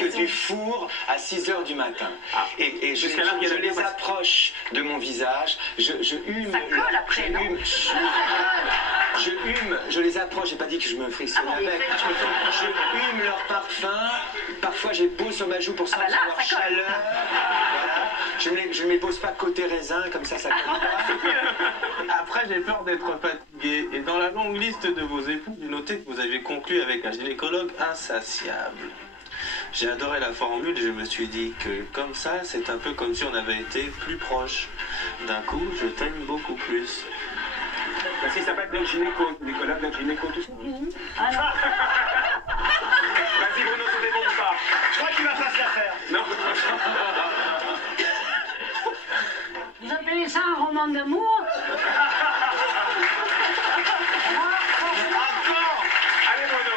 sortent du four à 6 h du matin. Ah. Et je les approche de mon visage, je hume. Ça colle après, non? Je les approche, j'ai pas dit que je me frictionne avec. Je hume leur parfum, parfois je les pose sur ma joue pour sentir leur chaleur. Voilà. Je ne les pose pas côté raisin, comme ça colle pas. Après, j'ai peur d'être fatigué. Et dans la longue liste de vos époux, j'ai noté que vous aviez conclu avec un gynécologue insatiable. J'ai adoré la formule et je me suis dit que comme ça, c'est un peu comme si on avait été plus proches. D'un coup, je t'aime beaucoup plus. Parce qu'il s'appelle d'un gynéco, Nicolas, d'un gynéco, tout ça. Vas-y Bruno, te démonte pas. Je crois qu'il va pas se la faire. Non. Vous appelez ça un roman d'amour? Attends. Allez Bruno.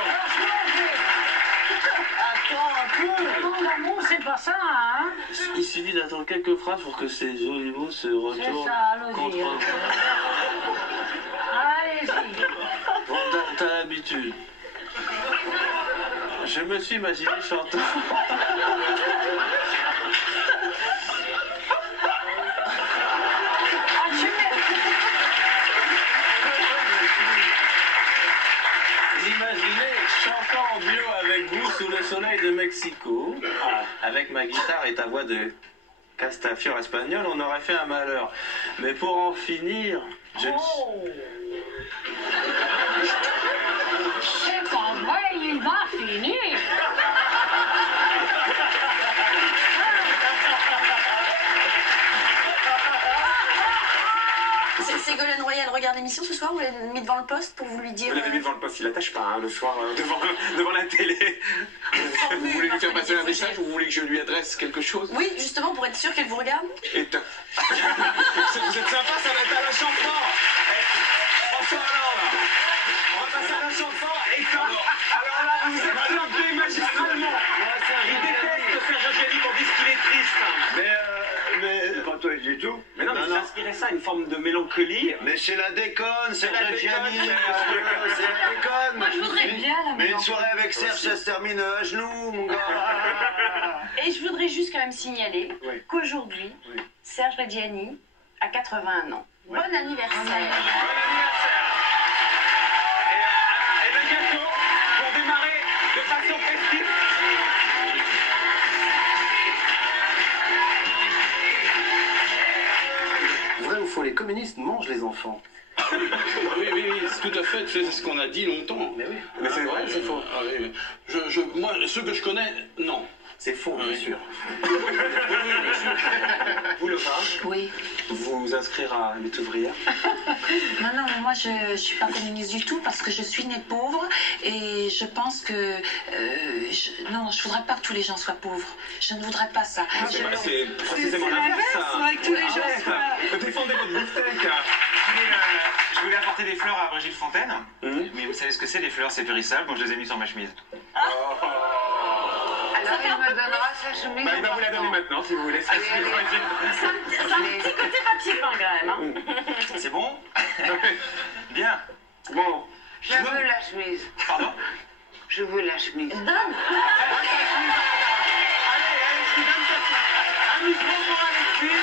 Attends un peu. Le roman d'amour, c'est pas ça, hein? Il suffit d'attendre quelques phrases pour que ces jolis mots se retournent contre eux. Allez-y. Bon, t'as l'habitude. Je me suis imaginé chantant. Imaginez chantant en duo avec vous sous le soleil de Mexico, avec ma guitare et ta voix de Castafiore espagnol, on aurait fait un malheur. Mais pour en finir, je... C'est pas vrai, il va finir. Ségolène Royal regarde l'émission ce soir, vous l'avez mis devant le poste pour vous lui dire... Vous l'avez mis devant le poste, il l'attache pas hein, le soir devant la télé. Vous voulez lui faire passer un message ou vous voulez que je lui adresse quelque chose? Oui, justement, pour être sûr qu'elle vous regarde. Éteins. Vous êtes sympa, ça va être à la chanfort. François Hollande, là. On va passer à la chanfort. Éteins. Alors là, vous êtes planté magistralement. Il déteste Serge Gianni qu'on dise qu'il est triste. Mais pas toi du tout. Mais non, mais j'ai inspiré ça, une forme de mélancolie. Mais c'est la déconne, Serge Gianni. C'est la déconne. Moi, je voudrais bien la Mais une soirée avec Serge, ça se termine à genoux, mon gars. Et je voudrais juste quand même signaler qu'aujourd'hui, Serge Reggiani a 81 ans. Bon anniversaire. Bon anniversaire. Et le gâteau, pour démarrer de façon festive. Vrai ou faux, les communistes mangent les enfants? Oui, c'est tout à fait, c'est ce qu'on a dit longtemps. Mais oui. Mais c'est vrai, c'est faux. Ah, oui. Moi, ceux que je connais, non. C'est faux, bien sûr. Vous, le vin, Oui. vous inscrire à lutte ouvrière? Non, mais moi je suis pas communiste du tout parce que je suis née pauvre et je pense que non, je voudrais pas que tous les gens soient pauvres. Je ne voudrais pas ça. C'est précisément l'inverse. que tous les gens soient... Défendez votre beefsteak. Je voulais apporter des fleurs à Brigitte Fontaine, mais vous savez ce que c'est, les fleurs, c'est périssable, donc je les ai mis sur ma chemise. Alors, il me donnera sa chemise. Il va vous la donner maintenant, si vous voulez. C'est un petit côté papier peint, quand même. Hein. C'est bon? Bien. Bon. Je veux la chemise. Pardon? Je veux la chemise. Donne. Allez, je vous donne un micro pour Alexis.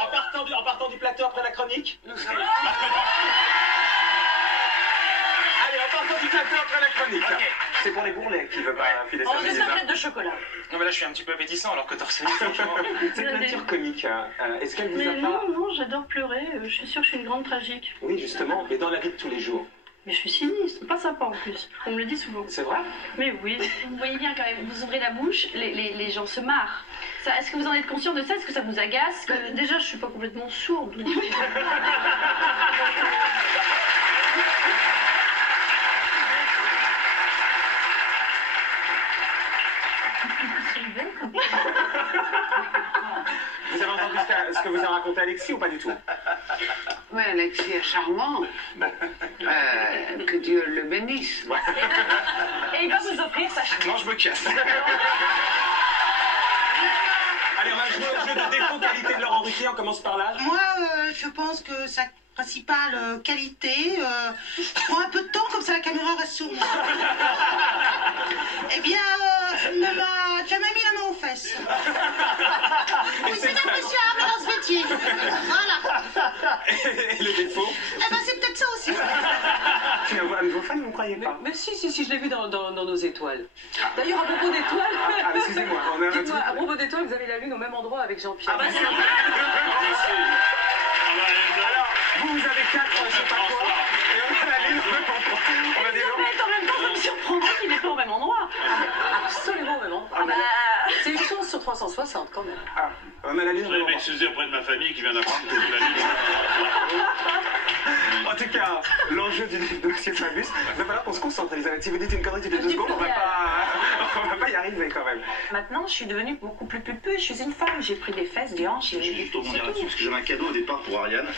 En partant du plateau après la chronique. Allez, en partant du plateau après la chronique. Okay. C'est pour les bourrelets qui veulent pas filer ça. Oh, j'ai 5 de chocolat. Non mais là je suis un petit peu appétissant alors que torse nu, franchement. Cette nature comique, est-ce qu'elle vous a pas... Non, j'adore pleurer. Je suis sûre que je suis une grande tragique. Oui, justement, mais dans la vie de tous les jours. Mais je suis sinistre, pas sympa en plus. On me le dit souvent. C'est vrai? Mais oui. Vous voyez bien quand même, vous ouvrez la bouche, les gens se marrent. Est-ce que vous en êtes conscient de ça? Est-ce que ça vous agace? Déjà, je suis pas complètement sourde. raconter Alexis ou pas du tout? Oui, Alexis est charmant. Que Dieu le bénisse. Et il va vous offrir sa chemise. Non, je me casse. Allez, on va jouer au jeu de défaut qualité de Laurent Ruquier. On commence par là. Moi, je pense que sa principale qualité prend un peu de temps, comme ça la caméra reste sur moi. Eh bien, ne m'a jamais mis la main aux fesses. Oui, c'est appréciable dans ce métier. Voilà. Et le défaut? Eh ben, c'est peut-être ça aussi. Vos fans, vous ne croyez pas? Mais si, je l'ai vu dans nos étoiles. D'ailleurs, à propos d'étoiles... Ah, excusez-moi, on a un Dites-moi, à propos d'étoiles, vous avez la lune au même endroit avec Jean-Pierre. Ah bah c'est vrai. Alors, vous avez 4, je sais pas quoi, et on a la lune au même endroit. On a des gens... En même temps, ça me surprendrait qu'il n'est pas au même endroit. Absolument au même endroit. C'est une chance sur 360 quand même. Ah, on a la lune au même endroit. M'excuser auprès de ma famille qui vient d'apprendre que j'ai la lune. En tout cas, l'enjeu du dossier Fabius, il va falloir qu'on se concentre, Elisabeth. Si vous dites une connerie toutes les 2 secondes, on va pas y arriver quand même. Maintenant, je suis devenue beaucoup plus pulpeuse. Je suis une femme. J'ai pris des fesses, des hanches. Je vais juste rebondir là-dessus parce que j'avais un cadeau au départ pour Ariane.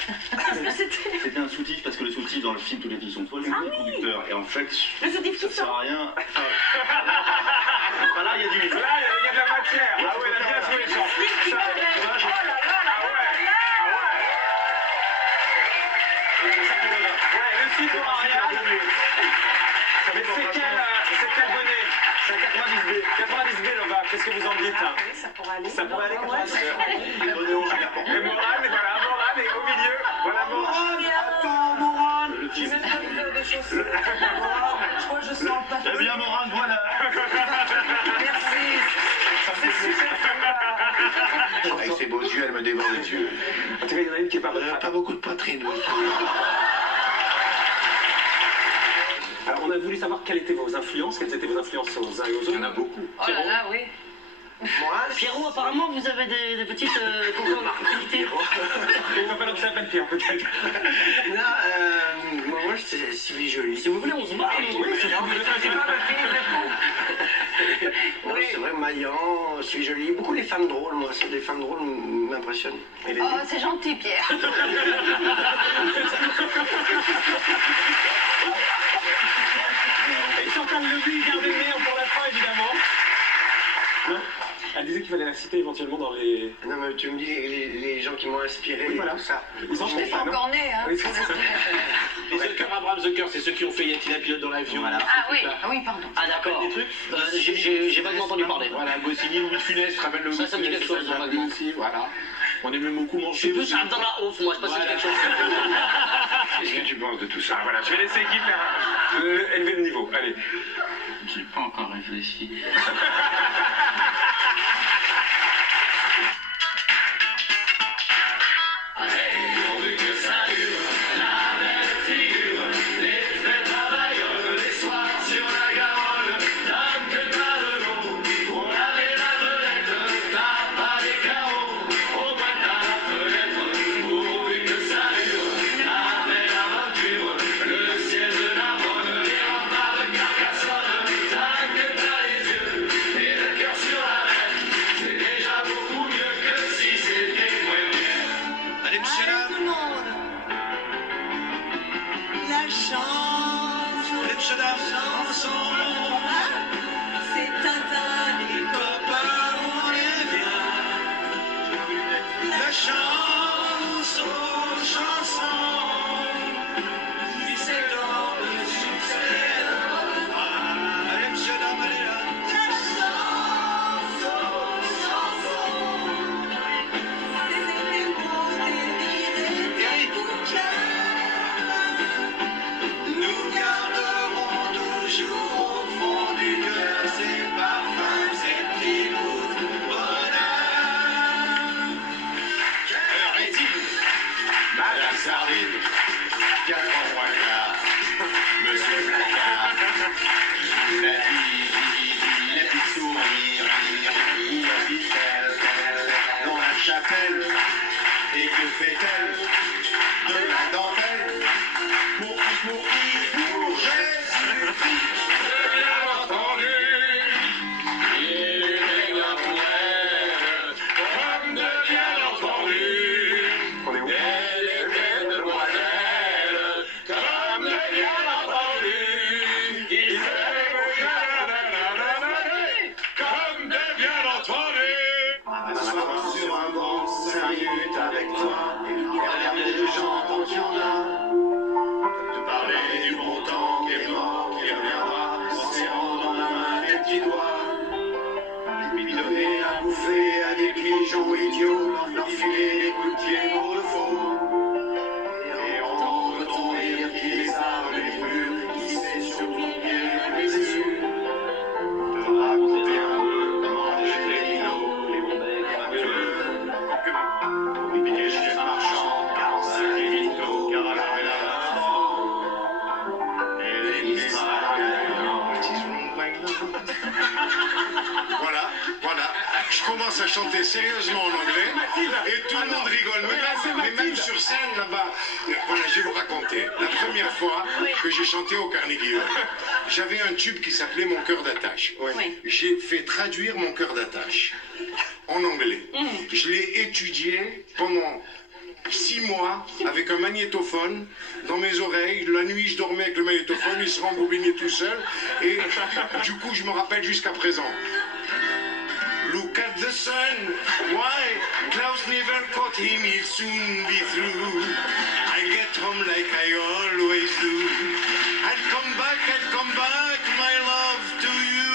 C'était un soutif parce que le soutif dans le film, tous les filles sont fausses, c'est le conducteur. Et en fait, le soutif ça sert à rien. Voilà, il y a du mythe. Là, il y a de la matière. Ah ouais, elle a bien joué, Jean. Oh là là là là. Ouais, le film pour Ariane. Mais c'est quel bonnet? C'est un 90B. 90B, Lova, qu'est-ce que vous en dites? Oui, ça pourrait aller. Ça pourrait aller comme ça. Les bonnets rouges, il y a pas. Et Morane, et voilà, Morane est au milieu. Voilà Morane. Attends, Morane. Le film. Des chaussures. Je crois que je sens pas. Eh bien, Morane, voilà. Merci. C'est super sympa. Avec ses beaux yeux, elle me dévore les yeux. En tout cas, il y en a une qui est pas bonne. Pas beaucoup de poitrine. Alors, on a voulu savoir quelles étaient vos influences, quelles étaient vos influences aux uns et aux autres. Il y en a beaucoup. Oh là là, oui. Moi, Pierrot, apparemment, vous avez des petites activités. il va falloir que ça s'appelle Pierre, peut-être. Non, moi, c'est Sylvie Joly. Si vous voulez, on se bat. Oui, c'est pas le film Non, c'est vrai, Maillan, Sylvie Joly. Beaucoup les femmes drôles, moi. Les femmes drôles m'impressionnent. Oh, c'est gentil, Pierre. Et Chantal Levy, gardez le meilleur pour la fin, évidemment. Non, elle disait qu'il fallait la citer éventuellement dans les... Non, mais tu me dis les gens qui m'ont inspiré, Oui, voilà. tout ça. Ils sont Je n'ai pas encore né, hein. Oui, c'est ça. Les Zucker, Abraham Zucker, c'est ceux qui ont fait Yati la pilote dans l'avion. Voilà. Ah oui, pardon. Ah d'accord. Des trucs J'ai vaguement entendu parler. Voilà, Goscinny, Louis de Funès, je rappelle le Ça me dit quelque chose, vaguement. aussi, voilà. On aime beaucoup Je manger. suis plus Abdallah Ouf, moi, je sais pas si c'est quelque chose. Qu'est-ce que tu penses de tout ça? Ah, voilà, je vais laisser Guy faire élever le niveau. Allez. J'ai pas encore réfléchi. Nous garderons toujours Voilà, je commence à chanter sérieusement en anglais et tout le monde rigole. Mais même sur scène là-bas, voilà, je vais vous raconter. La première fois que j'ai chanté au Carnegie Hall, j'avais un tube qui s'appelait Mon cœur d'attache. J'ai fait traduire Mon cœur d'attache en anglais. Je l'ai étudié pendant 6 mois avec un magnétophone dans mes oreilles. La nuit, je dormais avec le magnétophone, il se rembobinait tout seul. Et du coup, je me rappelle jusqu'à présent. Look at the sun, why? Clouds never caught him, he'll soon be through. I'll get home like I always do. I'll come back, my love to you.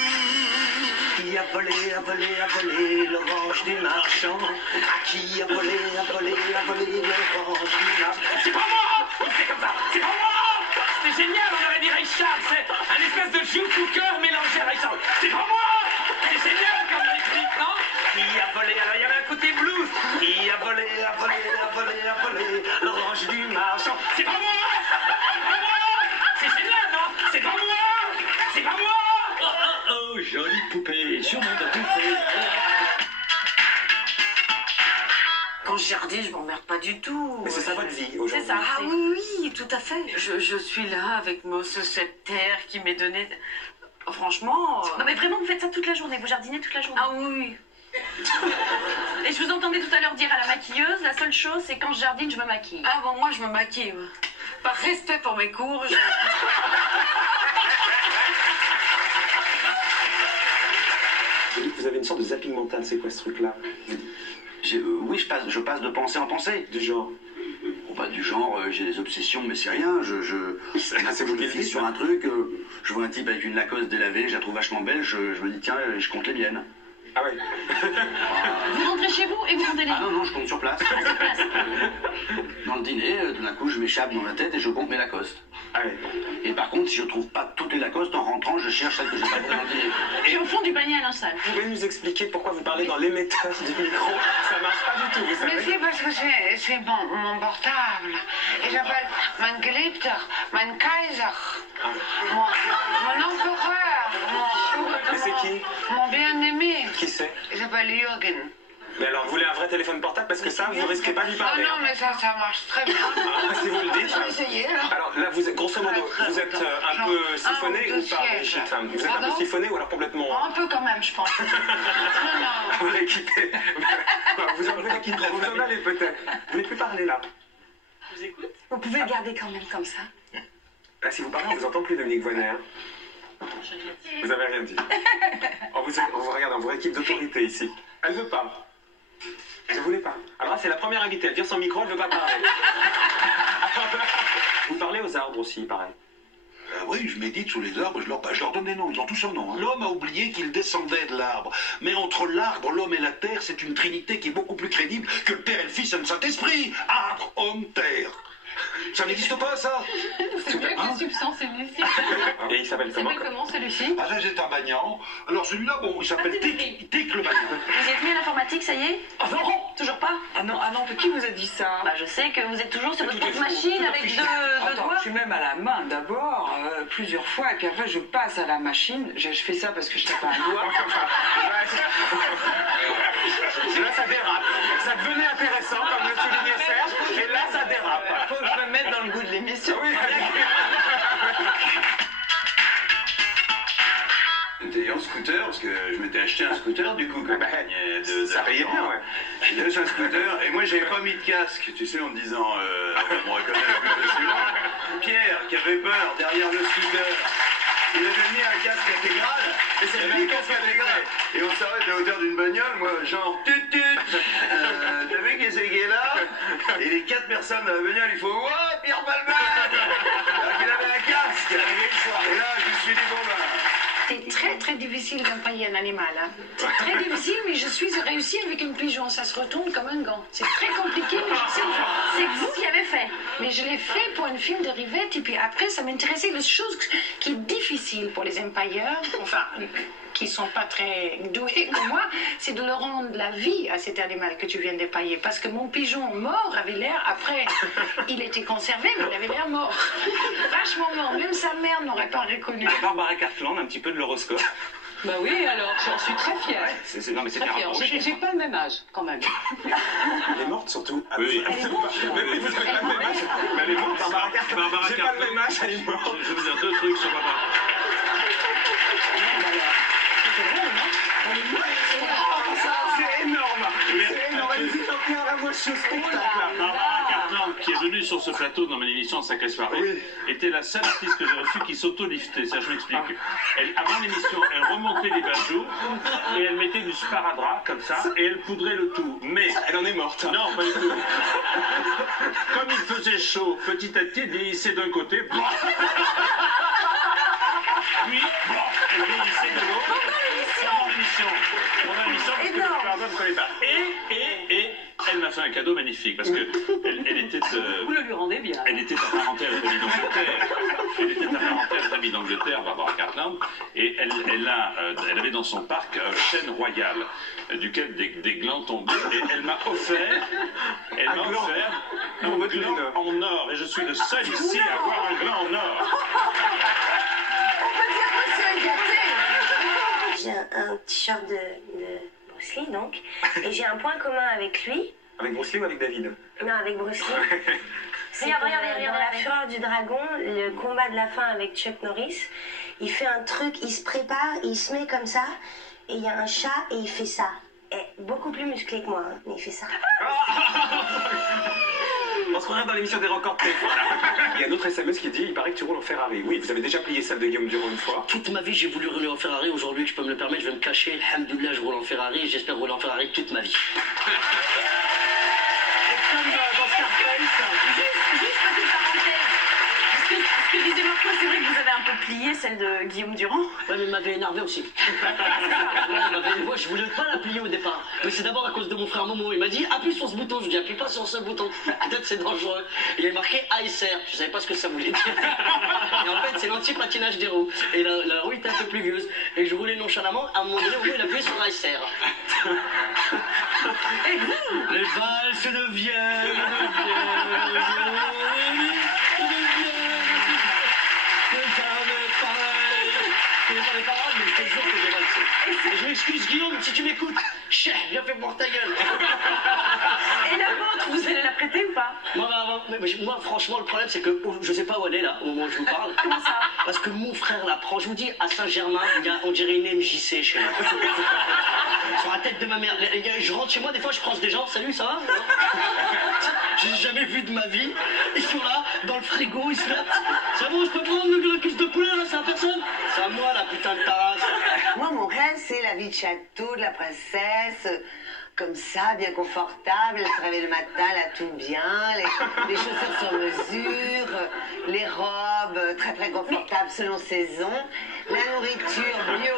Qui a volé l'orange du marchand? À qui a volé l'orange du marchand? C'est pas moi! C'est comme ça! C'est pas moi! C'est génial, on aurait dit Richard, c'est un espèce de Joe Cooker mélangé à Richard. C'est pas moi! C'est génial comme réplique, non? Qui a volé? Alors il y avait un côté blues. Qui a volé l'orange du marchand? C'est pas moi! C'est pas moi! C'est génial, non? C'est pas moi! C'est pas moi! Oh, jolie poupée, sur mon dos poupée. Quand je jardine, je m'emmerde pas du tout. Mais c'est ça votre vie aujourd'hui. C'est ça. Ah oui, tout à fait. Je suis là avec cette terre qui m'est donnée. Franchement. Non mais vraiment, vous faites ça toute la journée, vous jardinez toute la journée. Ah oui. Et je vous entendais tout à l'heure dire à la maquilleuse, la seule chose c'est quand je jardine, je me maquille. Ah bon, moi je me maquille. Par respect pour mes cours, Vous avez une sorte de zapping mental, c'est quoi ce truc-là? Oui, je passe de pensée en pensée. Du genre? Du genre, j'ai des obsessions, mais c'est rien. C'est vous qui le dites sur un truc, je vois un type avec une Lacoste délavée, je la trouve vachement belle, je me dis tiens, je compte les miennes. Ah ouais. Vous rentrez chez vous et vous rendez les... Ah non, je compte sur place. Dans le dîner, tout d'un coup, je m'échappe dans la tête et je compte mes Lacoste. Ah ouais. Et par contre, si je trouve pas toutes les Lacoste, en rentrant, je cherche celle que j'ai pas trouvée dans le dîner. Et au fond du panier à linge sale. Vous pouvez nous expliquer pourquoi vous parlez dans l'émetteur du micro? Ça marche pas du tout, vous savez. Mais c'est parce que c'est mon portable. Et j'appelle mon Geliebter, mon Kaiser, mon empereur, Mais c'est qui? mon bien-aimé. Qui c'est? Il s'appelle Jürgen. Mais alors, vous voulez un vrai téléphone portable? Parce que ça, vous risquez pas de lui parler. Non, mais ça marche très bien. Ah, si vous le dites. Je vais essayer, alors. Alors là, vous êtes, grosso modo, vous êtes un peu siphonné ou pas, Brigitte? Vous êtes un peu siphonné ou alors complètement... Un peu quand même, je pense. Vous l'avez quitté. Vous en allez peut-être. Vous voulez plus parler là. Je vous écoute. Vous pouvez le garder quand même comme ça. Là, si vous parlez, on vous entend plus, Dominique Voyner. Vous avez rien dit. On vous regarde en vraie équipe d'autorité ici. Elle veut pas. Je voulais pas. Alors là, c'est la première invitée. Elle vient sans micro, elle veut pas parler. Vous parlez aux arbres aussi, pareil. Oui, je médite sous les arbres, je leur donne des noms, ils ont tous un nom. Hein. L'homme a oublié qu'il descendait de l'arbre. Mais entre l'arbre, l'homme et la terre, c'est une trinité qui est beaucoup plus crédible que le Père et le Fils et le Saint-Esprit. Arbre, homme, terre. Ça n'existe pas, ça. C'est mieux que les substances illicites. Et il s'appelle comment? Celui-ci? Ah, ça, c'est un bagnant. Alors, celui-là, bon, il s'appelle Tic le bagnant. Vous êtes mis à l'informatique, ça y est? Ah non! Toujours pas? Ah non, qui vous a dit ça? Bah, je sais que vous êtes toujours sur votre petite machine avec deux doigts. Je suis même à la main d'abord, plusieurs fois, et puis après je passe à la machine. Je fais ça parce que je tape un doigt. Là, ça dérape. Ça devenait intéressant, comme le soulignait Serge, et là, ça dérape. Faut que je me mette dans le goût de l'émission. Oui. J'étais en scooter, parce que je m'étais acheté un scooter, du coup, ça payait bien, ouais. J'ai acheté un scooter, et moi, j'avais pas mis de casque, tu sais, en me disant, on reconnaît un peu facilement. Pierre, qui avait peur derrière le scooter, il avait mis un casque intégral, et c'est lui casque intégral. Et on s'arrête à la hauteur d'une bagnole, moi, genre, tut. T'as vu qui c'est qui est là? Et les 4 personnes dans la bagnole, il faut, ouais, Pierre Palmer. Alors qu'il avait un casque. Et là, je me suis dit, bon, C'est très très difficile d'empailler un animal. Hein. C'est très difficile, mais je suis réussi avec une pigeon. Ça se retourne comme un gant. C'est très compliqué, mais je sais le faire. C'est vous qui avez fait. Mais je l'ai fait pour un film de Rivette, et puis après, ça m'intéressait. La chose qui est difficile pour les empailleurs, enfin, qui sont pas très doués comme moi, c'est de leur rendre la vie à cet animal que tu viens d'épailler. Parce que mon pigeon mort avait l'air, après, il était conservé, mais il avait l'air mort. Vachement mort. Même sa mère n'aurait pas reconnu. Barbara Cartland, un petit peu de l'horoscope. Bah oui, alors, j'en suis très fière. Non, mais c'est Très bien fière. rapproché. J'ai pas le même âge, quand même. Elle est morte surtout. Oui. Mais oui, vous avez pas le même âge. Mais elle est morte. Barbara Carpenter. J'ai pas le même âge, elle est morte. Je vais vous dire deux trucs sur Barbara. C'est énorme. C'est énorme. Allez-y, tentez à la voix, je suis au spectacle. Barbara Carpenter, qui est venue sur ce plateau dans mon émission Sacrée Soirée, était la seule artiste que j'ai reçue qui s'auto-liftait. Ça, je m'explique. Avant l'émission, elle remontait les bajoux et elle mettait du sparadrap comme ça et elle poudrait le tout. Mais elle en est morte. Non, pas du tout. Comme il faisait chaud, petit à petit, elle vieillissait d'un côté. Puis, elle vieillissait de l'autre. Pendant l'émission, parce que le sparadrap ne connaît pas. Et elle m'a fait un cadeau magnifique parce que elle était. Vous le lui rendez bien. Elle était apparentée à la famille d'Angleterre. Elle était apparentée à la famille d'Angleterre, Barbara Cartland, et elle avait dans son parc un chêne royal duquel des glands tombaient, et elle m'a offert un gland en or, et je suis le seul ici à avoir un gland en or. On peut dire que c'est gâté. J'ai un t-shirt de Bruce Lee, donc, et j'ai un point commun avec lui. Avec Bruce Lee ou avec David? Non, avec Bruce Lee. C'est dans La Fureur du Dragon, le combat de la fin avec Chuck Norris, il fait un truc, il se prépare, il se met comme ça, et il y a un chat et il fait ça. Et beaucoup plus musclé que moi, hein, mais il fait ça. On se regarde dans l'émission des records téléphone. Il y a un autre SMS qui dit, il paraît que tu roules en Ferrari. Oui, vous avez déjà plié celle de Guillaume Durand une fois. Toute ma vie, j'ai voulu rouler en Ferrari. Aujourd'hui, que je peux me le permettre, je vais me cacher. Alhamdoulilah, je roule en Ferrari et j'espère rouler en Ferrari toute ma vie. Ce que disait Marco, c'est vrai que vous avez un peu plié celle de Guillaume Durand. Ouais, mais il m'avait énervé aussi. Moi, je voulais pas la plier au départ. Mais c'est d'abord à cause de mon frère Momo. Il m'a dit appuie sur ce bouton. Je dis appuie pas sur ce bouton. Peut-être c'est dangereux. Il y a marqué ASR. Je savais pas ce que ça voulait dire. Et en fait, c'est l'anti-patinage des roues. Et la roue était un peu pluvieuse. Et je roulais nonchalamment. À un moment donné, il a appuyé sur ASR. Les valses de Vienne. Les paroles, mais je te jure que j'ai valsé. Et je m'excuse, Guillaume, si tu m'écoutes. Chef, bien fait pour ta gueule. Et la vôtre, vous allez la prêter ou pas? Moi, franchement, le problème, c'est que je sais pas où elle est, là, au moment où je vous parle. Comment ça? Parce que mon frère la prend. Je vous dis, à Saint-Germain, on dirait une MJC chez moi. Sur la tête de ma mère. Je rentre chez moi, des fois, je croise des gens. Salut, ça va? J'ai jamais vu de ma vie. Ils sont là, dans le frigo, ils se mettent. C'est bon, je peux prendre le cuisse de poulet, là, c'est à personne? C'est à moi, la putain de tasse. Moi, mon rêve, c'est la vie de château, de la princesse, comme ça, bien confortable. Elle se réveille le matin, elle a tout bien, les chaussures sur mesure, les robes très très confortables selon saison, la nourriture bio.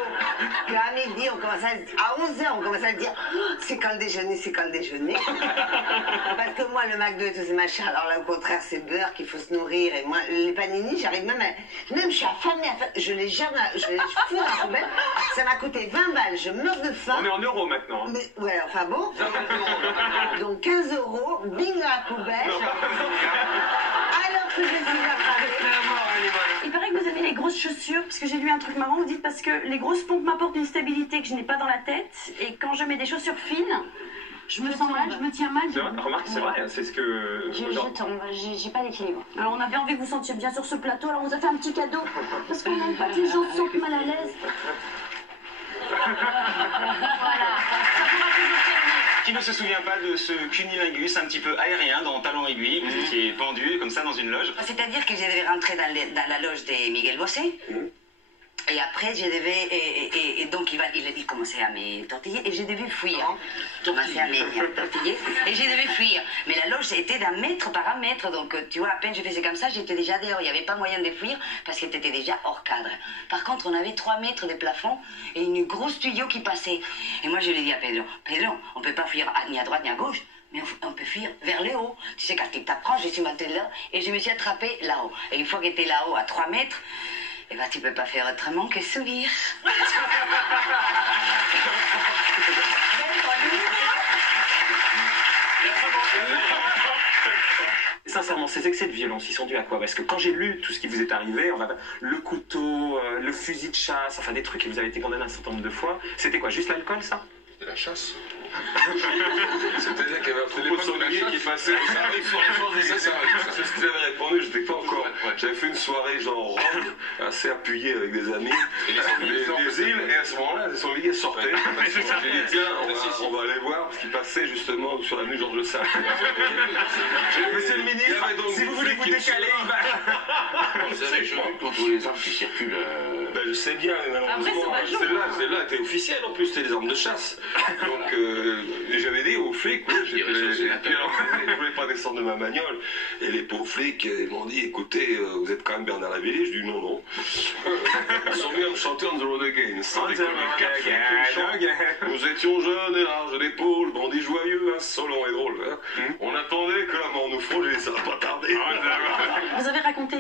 Qu'à midi, on commence à 11h, on commence à se dire c'est quand le déjeuner, c'est quand le déjeuner. Parce que moi, le McDo et tous ces machins, alors là, au contraire, c'est beurre qu'il faut se nourrir. Et moi, les panini, j'arrive même je suis affamée, je les jette, je les fous dans la poubelle. Ça m'a coûté 20 balles, je meurs de faim. On est en euros maintenant. Hein. Mais, ouais, enfin bon. Donc 15 €, bing dans la poubelle. Alors que je suis affamée. Il paraît que vous avez les grosses chaussures, parce que j'ai lu un truc marrant, vous dites parce que les grosses pompes m'apportent une stabilité que je n'ai pas dans la tête, et quand je mets des chaussures fines, je me sens mal, je me tiens mal. C'est vrai, remarque, c'est vrai, c'est ce que... Je tombe, j'ai pas d'équilibre. Alors on avait envie que vous sentiez bien sur ce plateau, alors on vous a fait un petit cadeau, parce qu'on n'aime pas que les gens se sentent mal à l'aise. Voilà, ça pourra toujours servir. Qui ne se souvient pas de ce cunilingus un petit peu aérien dans Talon Aiguille, vous étiez pendu comme ça dans une loge? C'est-à-dire que je devais rentrer dans la loge de Miguel Bosé. Et après, je devais... Et donc, il commençait à me tortiller et je devais fuir. Il commençait à me tortiller et je devais fuir. Mais la loge était d'1 mètre par 1 mètre. Donc, tu vois, à peine je faisais comme ça, j'étais déjà dehors. Il n'y avait pas moyen de fuir parce que t'étais déjà hors cadre. Par contre, on avait 3 mètres de plafond et une grosse tuyau qui passait. Et moi, je lui ai dit à Pedro, on ne peut pas fuir ni à droite ni à gauche. Mais on peut fuir vers le haut. Tu sais, quand tu t'approches, je suis montée là et je me suis attrapée là-haut. Et une fois que tu es là-haut à 3 mètres, eh ben, tu peux pas faire autrement que sourire. Sincèrement, ces excès de violence, ils sont dus à quoi? Parce que quand j'ai lu tout ce qui vous est arrivé, le couteau, le fusil de chasse, enfin des trucs et vous avez été condamné un certain nombre de fois, c'était quoi? Juste l'alcool, ça? De la chasse. C'est-à-dire qu'il y avait un troupeau de sangliers qui passait. Ça arrive sur les choses. C'est ce que j'avais répondu, je n'étais pas encore. J'avais fait une soirée genre Rome, assez appuyée avec des amis, des îles, et à ce moment-là, les sangliers sortaient. J'ai dit, tiens, on va aller voir, parce qu'ils passaient justement sur l'avenue Georges V. Monsieur le ministre, si vous voulez vous décaler, il va. Vous avez jamais contre les armes qui circulent. Ben, je sais bien, mais malheureusement, celle-là était officielle en plus, c'était des armes de chasse. Donc, j'avais dit aux flics, je ne voulais pas descendre de ma bagnole. Et les pauvres flics, ils m'ont dit, écoutez, vous êtes quand même Bernard Lavilliers. Je dis non, non. Ils sont venus à me chanter On the Road Again. Nous étions jeunes et larges d'épaule, bandits joyeux, insolents et drôles. Hein. On attendait que la mort nous frôle et ça va pas tarder. Vous avez raconté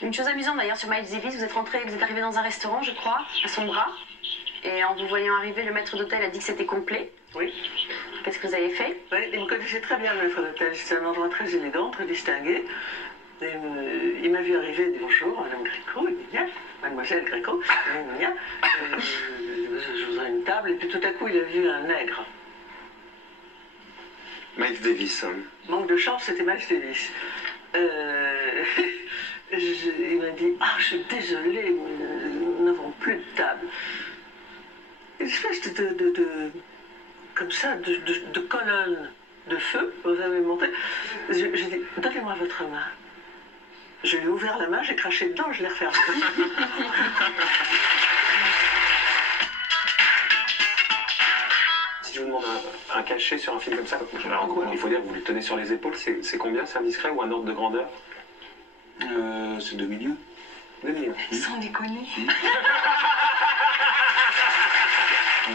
une chose amusante d'ailleurs sur Miles Davis. Vous êtes arrivé dans un restaurant, je crois, à son bras. Et en vous voyant arriver, le maître d'hôtel a dit que c'était complet. Oui. Qu'est-ce que vous avez fait? Oui, il me connaissait très bien, le maître d'hôtel. C'était un endroit très élégant, très distingué. Et, il m'a vu arriver, il dit bonjour, Madame Gréco, il dit bien, Mademoiselle Gréco, il dit bien. Je voudrais une table, et puis tout à coup, il a vu un nègre. Miles Davis. Manque de chance, c'était Miles Davis. Il m'a dit, ah, je suis désolée, nous n'avons plus de table. Une espèce comme ça, de colonne de feu, vous avez monté. J'ai dit, donnez-moi votre main. Je lui ai ouvert la main, j'ai craché dedans, je l'ai refermée. Si je vous demande un cachet sur un film comme ça, il faut dire que vous le tenez sur les épaules, c'est combien? C'est indiscret ou un ordre de grandeur? C'est 2 millions. 2 millions. Sans déconner.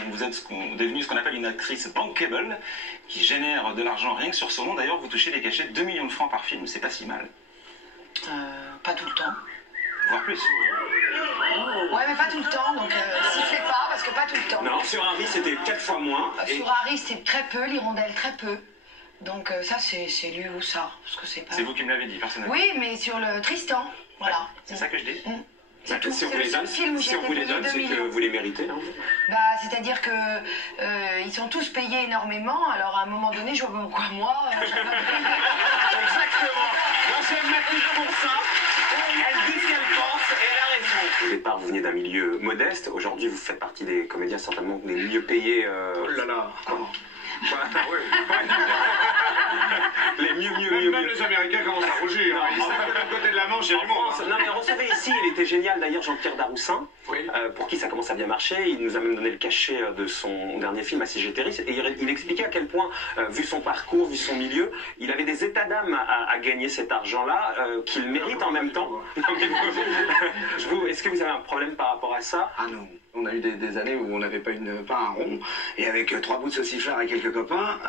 Vous êtes devenu ce qu'on appelle une actrice bankable qui génère de l'argent rien que sur son nom. D'ailleurs, vous touchez des cachets de 2 millions de francs par film, c'est pas si mal. Pas tout le temps. Voire plus. Ouais, mais pas tout le temps, donc sifflez pas, parce que pas tout le temps. Non, sur Harry, c'était 4 fois moins. Sur Harry, c'est très peu, l'hirondelle, très peu. Donc ça, c'est lui ou ça, parce que c'est pas... C'est vous qui me l'avez dit, personnellement. Oui, mais sur le Tristan, voilà. C'est ça que je dis. C'est tout. Si on vous les donne, c'est que vous les méritez. Hein. Bah, c'est-à-dire que ils sont tous payés énormément, alors à un moment donné, je vois pourquoi moi... Exactement. Moi, j'aime Mathilde pour ça. Elle dit ce qu'elle pense et elle a raison. Au départ, vous venez d'un milieu modeste. Aujourd'hui, vous faites partie des comédiens certainement des mieux payés. Oh là là. Les mieux. Même les Américains commencent à rougir. Ils savent que de l'autre côté de la Manche, il y a du monde. Non, mais recevez ici, il était génial d'ailleurs, Jean-Pierre Daroussin, pour qui ça commence à bien marcher. Il nous a même donné le cachet de son dernier film, Assis Gétéris, et il expliquait à quel point, vu son parcours, vu son milieu, il avait des états d'âme à gagner cet argent-là, qu'il mérite en même temps. Est-ce que vous avez un problème par rapport à ça? Ah non. On a eu des années où on n'avait pas un rond, et avec 3 bouts de sauciflard et quelques copains,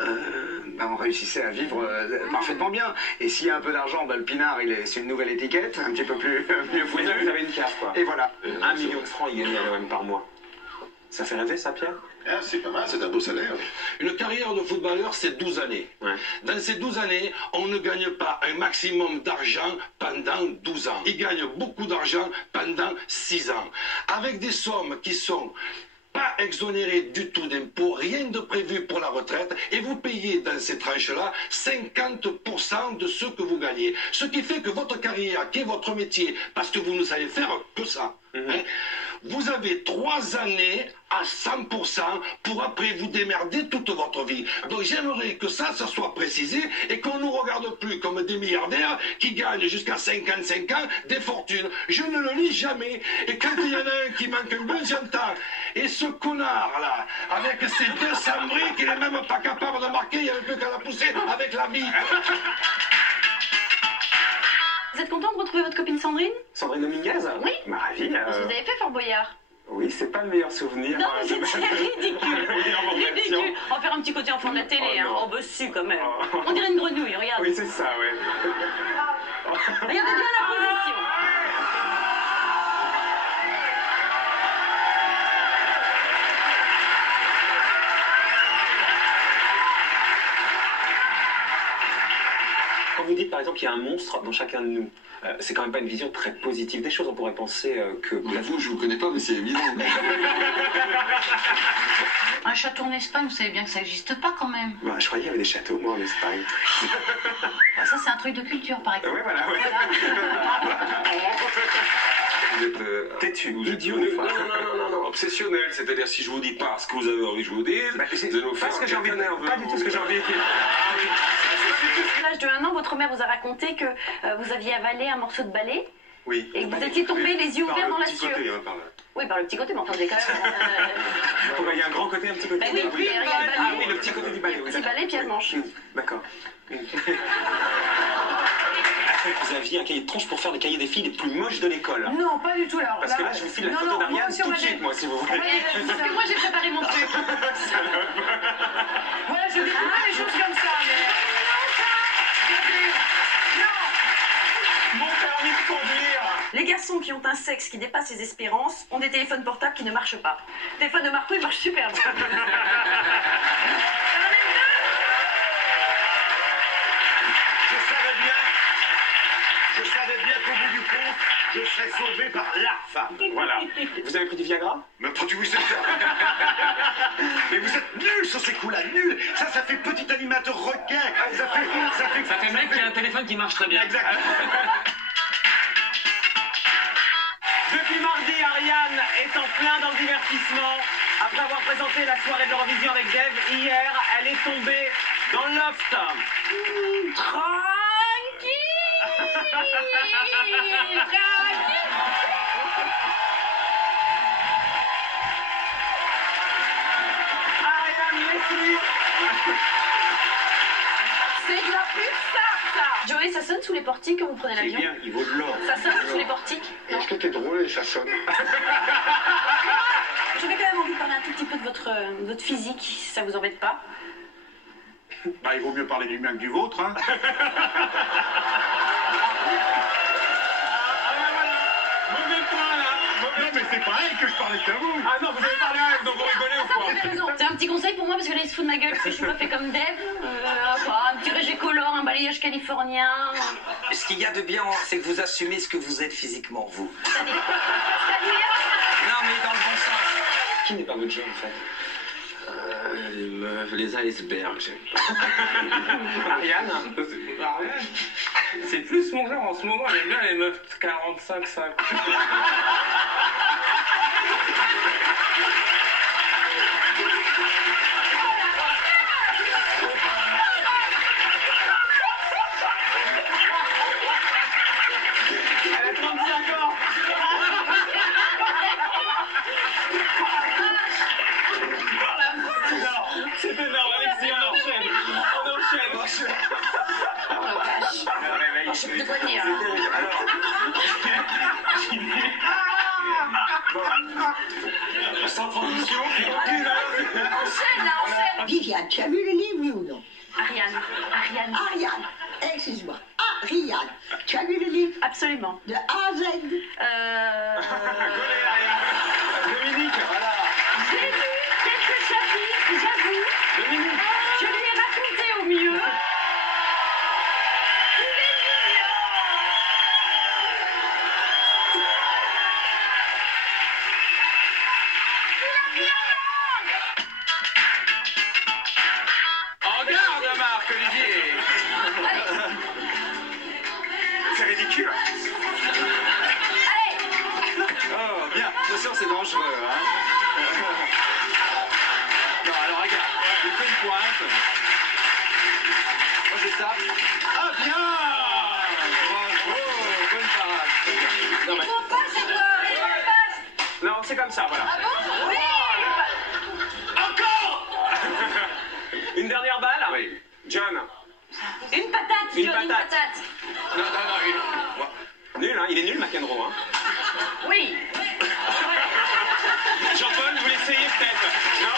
on réussissait à vivre parfaitement bien. Et s'il y a un peu d'argent, le pinard, c'est une nouvelle étiquette, un petit peu mieux fouillée. Vous avez une carte, quoi. Et voilà. 1 million de francs, il gagne quand même par mois. Ça fait rêver, ça, Pierre? Ah, c'est pas mal, c'est un beau salaire. Une carrière de footballeur, c'est 12 années. Ouais. Dans ces 12 années, on ne gagne pas un maximum d'argent pendant 12 ans. Il gagne beaucoup d'argent pendant 6 ans. Avec des sommes qui sont pas exonérées du tout d'impôts, rien de prévu pour la retraite, et vous payez dans ces tranches-là 50% de ce que vous gagnez. Ce qui fait que votre carrière, qui est votre métier, parce que vous ne savez faire que ça, vous avez 3 années à 100% pour après vous démerder toute votre vie. Donc j'aimerais que ça soit précisé et qu'on ne nous regarde plus comme des milliardaires qui gagnent jusqu'à 55 ans des fortunes. Je ne le lis jamais. Et quand il y en a un qui manque un deuxième temps, et ce connard-là, avec ses 200 briques, il n'est même pas capable de marquer, il n'y a plus qu'à la pousser avec la bite. Vous êtes content de retrouver votre copine Sandrine? Sandrine Dominguez? Oui. Bah, ravi. Vous avez fait Fort Boyard? Oui, c'est pas le meilleur souvenir. Non, mais c'était ridicule. Ridicule. On va faire un petit côté enfant de la télé, hein. Oh, bah si, quand même. On dirait une grenouille, regarde. Oui, c'est ça, ouais. Regardez bien la position. Quand vous dites par exemple qu'il y a un monstre dans chacun de nous, c'est quand même pas une vision très positive des choses. On pourrait penser que... Vous, je vous connais pas, mais c'est évident. Un château en Espagne, vous savez bien que ça n'existe pas quand même. Bah, je croyais qu'il y avait des châteaux, moi, en Espagne. Ça, c'est un truc de culture, par exemple. Ouais, voilà, ouais. Vous êtes têtu, idiot. Non, obsessionnel. C'est-à-dire, si je vous dis pas ce que vous avez envie que je vous dise, vous allez nous faire pas ce que j'ai envie de dire. Pas du tout ce que j'ai envie de dire. À l'âge de 1 an, votre mère vous a raconté que vous aviez avalé un morceau de balai. Oui. Et que vous étiez tombé les yeux ouverts dans la sueur. Oui, par le petit côté, mais entendez quand même. Il y a un grand côté, un petit côté. Oui, il y a le balai. Ah oui, le petit côté du balai. Le petit balai, puis il y a le manche. D'accord. Vous aviez un cahier de tronche pour faire les cahiers des filles les plus moches de l'école. Non, pas du tout. Alors, parce que là, je vous file la photo d'Ariane tout de suite, moi, si vous voulez. Parce que moi, j'ai préparé mon truc. Voilà, je découvre pas les choses comme ça, mais... Mon permis de conduire. Les garçons qui ont un sexe qui dépasse les espérances ont des téléphones portables qui ne marchent pas. Le téléphone de Marco, il marche super bien. Je savais bien qu'au bout du compte, je serais sauvé par la femme. Voilà. Vous avez pris du Viagra? Mais produit, c'est ça. Mais vous êtes nuls sur ces coups-là, nuls. Ça fait petit animateur requin. Ça fait mec qui a un téléphone qui marche très bien. Exactement. Depuis mardi, Ariane est en plein dans le divertissement. Après avoir présenté la soirée de l'Eurovision avec Dave, hier, elle est tombée dans le loft. C'est de la pub, ça. Joey, ça sonne sous les portiques quand vous prenez l'avion? C'est bien, il vaut de l'or. Ça sonne sous les portiques? Est-ce que t'es drôle et ça sonne? J'avais quand même envie de parler un tout petit peu de votre physique, si ça vous embête pas. Bah, il vaut mieux parler du mien que du vôtre, hein. Mauvais point, là. Non, mais c'est pas elle que je parlais qu'à vous. Ah non, vous avez parlé à elle, donc vous rigolez ou quoi? C'est un petit conseil pour moi, parce que là, il se fout de ma gueule, parce que je suis pas fait comme Dave. Un petit régé color, un balayage californien. Ce qu'il y a de bien, c'est que vous assumez ce que vous êtes physiquement, vous. Non, mais dans le bon sens. Qui n'est pas votre genre, en fait? Les meufs, les icebergs, j'aime pas. Ariane? C'est plus mon genre en ce moment, j'aime bien les meufs 45-5. Elle a 35 ans. C'est énorme, Alexis, on enchaîne. Oh la vache. Je sais plus de quoi dire. Alors, sans transition, Enchaîne là, enchaîne. Viviane, tu as vu le livre, oui ou non? Ariane. Ariane, excuse-moi. Ariane, tu as lu le livre? Absolument. De A à Z. Dominique, voilà. J'ai lu quelques chapitres, j'avoue. Dominique. Je lui ai raconté au mieux. En garde, Marc, Olivier. C'est ridicule. Oh, bien. Attention, c'est dangereux, hein. Non, alors regarde, il fait une pointe. Moi, je tape. Ah, bien. Bravo, bonne parade. Non, mais... Faut pas, c'est quoi? Non, c'est comme ça, voilà. Ah bon? Oui. Encore. Une dernière balle? Oui. John. Une patate, Une Johnny, une patate. patate. Non, nul, hein. Il est nul, McEnroe, hein. Oui. Jean-Paul, vous l'essayez peut-être? Non?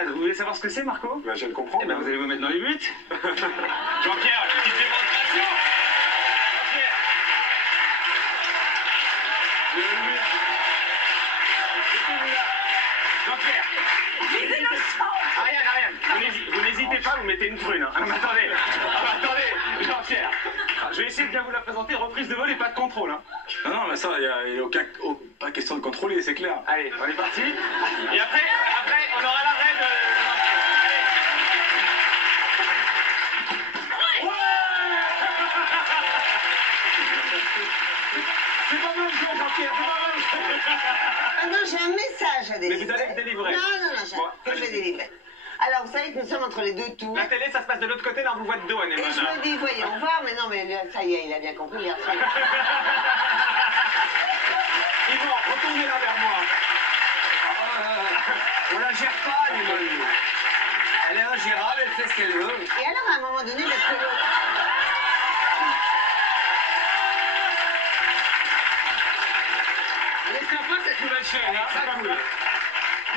grenade. Vous voulez savoir ce que c'est, Marco? Bah, je le comprends. Eh ben, vous allez vous mettre dans les buts. Jean-Pierre, petite démonstration. Jean-Pierre. Jean-Pierre. Ariane, vous n'hésitez pas, vous mettez une prune. Hein. Ah, mais attendez, Jean-Pierre. Je vais essayer de bien vous la présenter, reprise de vol et pas de contrôle. Hein. Non, mais ça, il n'y a pas question de contrôler, c'est clair. Allez, on est parti. Et après, on aura l'arrêt de... C'est pas mal, Jean-Pierre, c'est pas mal. Ah non, j'ai un message à délivrer. Mais vous allez le délivrer. Non, que je vais délivrer. Alors, vous savez que nous sommes entre les deux tours. La télé, ça se passe de l'autre côté, là, on vous voit de dos, Anémone. Et je me dis, voyons voir, mais non, mais ça y est, il a bien compris. Yvon, retournez là vers moi. On la gère pas, Anémone. Elle est ingérable, elle fait ce qu'elle veut. Et alors, à un moment donné, parce que l'autre... Elle est sympa, cette nouvelle chaîne, hein, ça cool.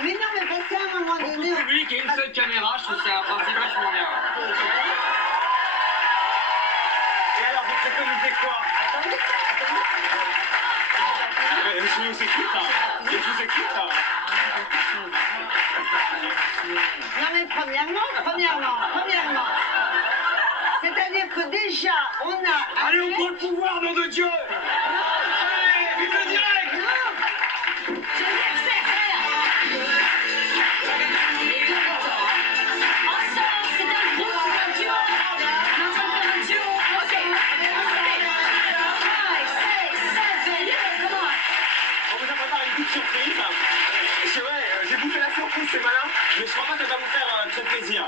Mais non, mais parce qu'à un moment donné... Beaucoup public et une seule caméra, je trouve ça c'est vachement bien. Et alors, vous préconisez quoi? Attendez. Je vous écoute, là. Non, mais premièrement. C'est-à-dire que déjà, on a... Allez, on prend le pouvoir, nom de Dieu. Allez, vive le direct. Non. Surprise. C'est vrai, j'ai bouffé la surprise, c'est malin, mais je crois pas que ça va vous faire très plaisir.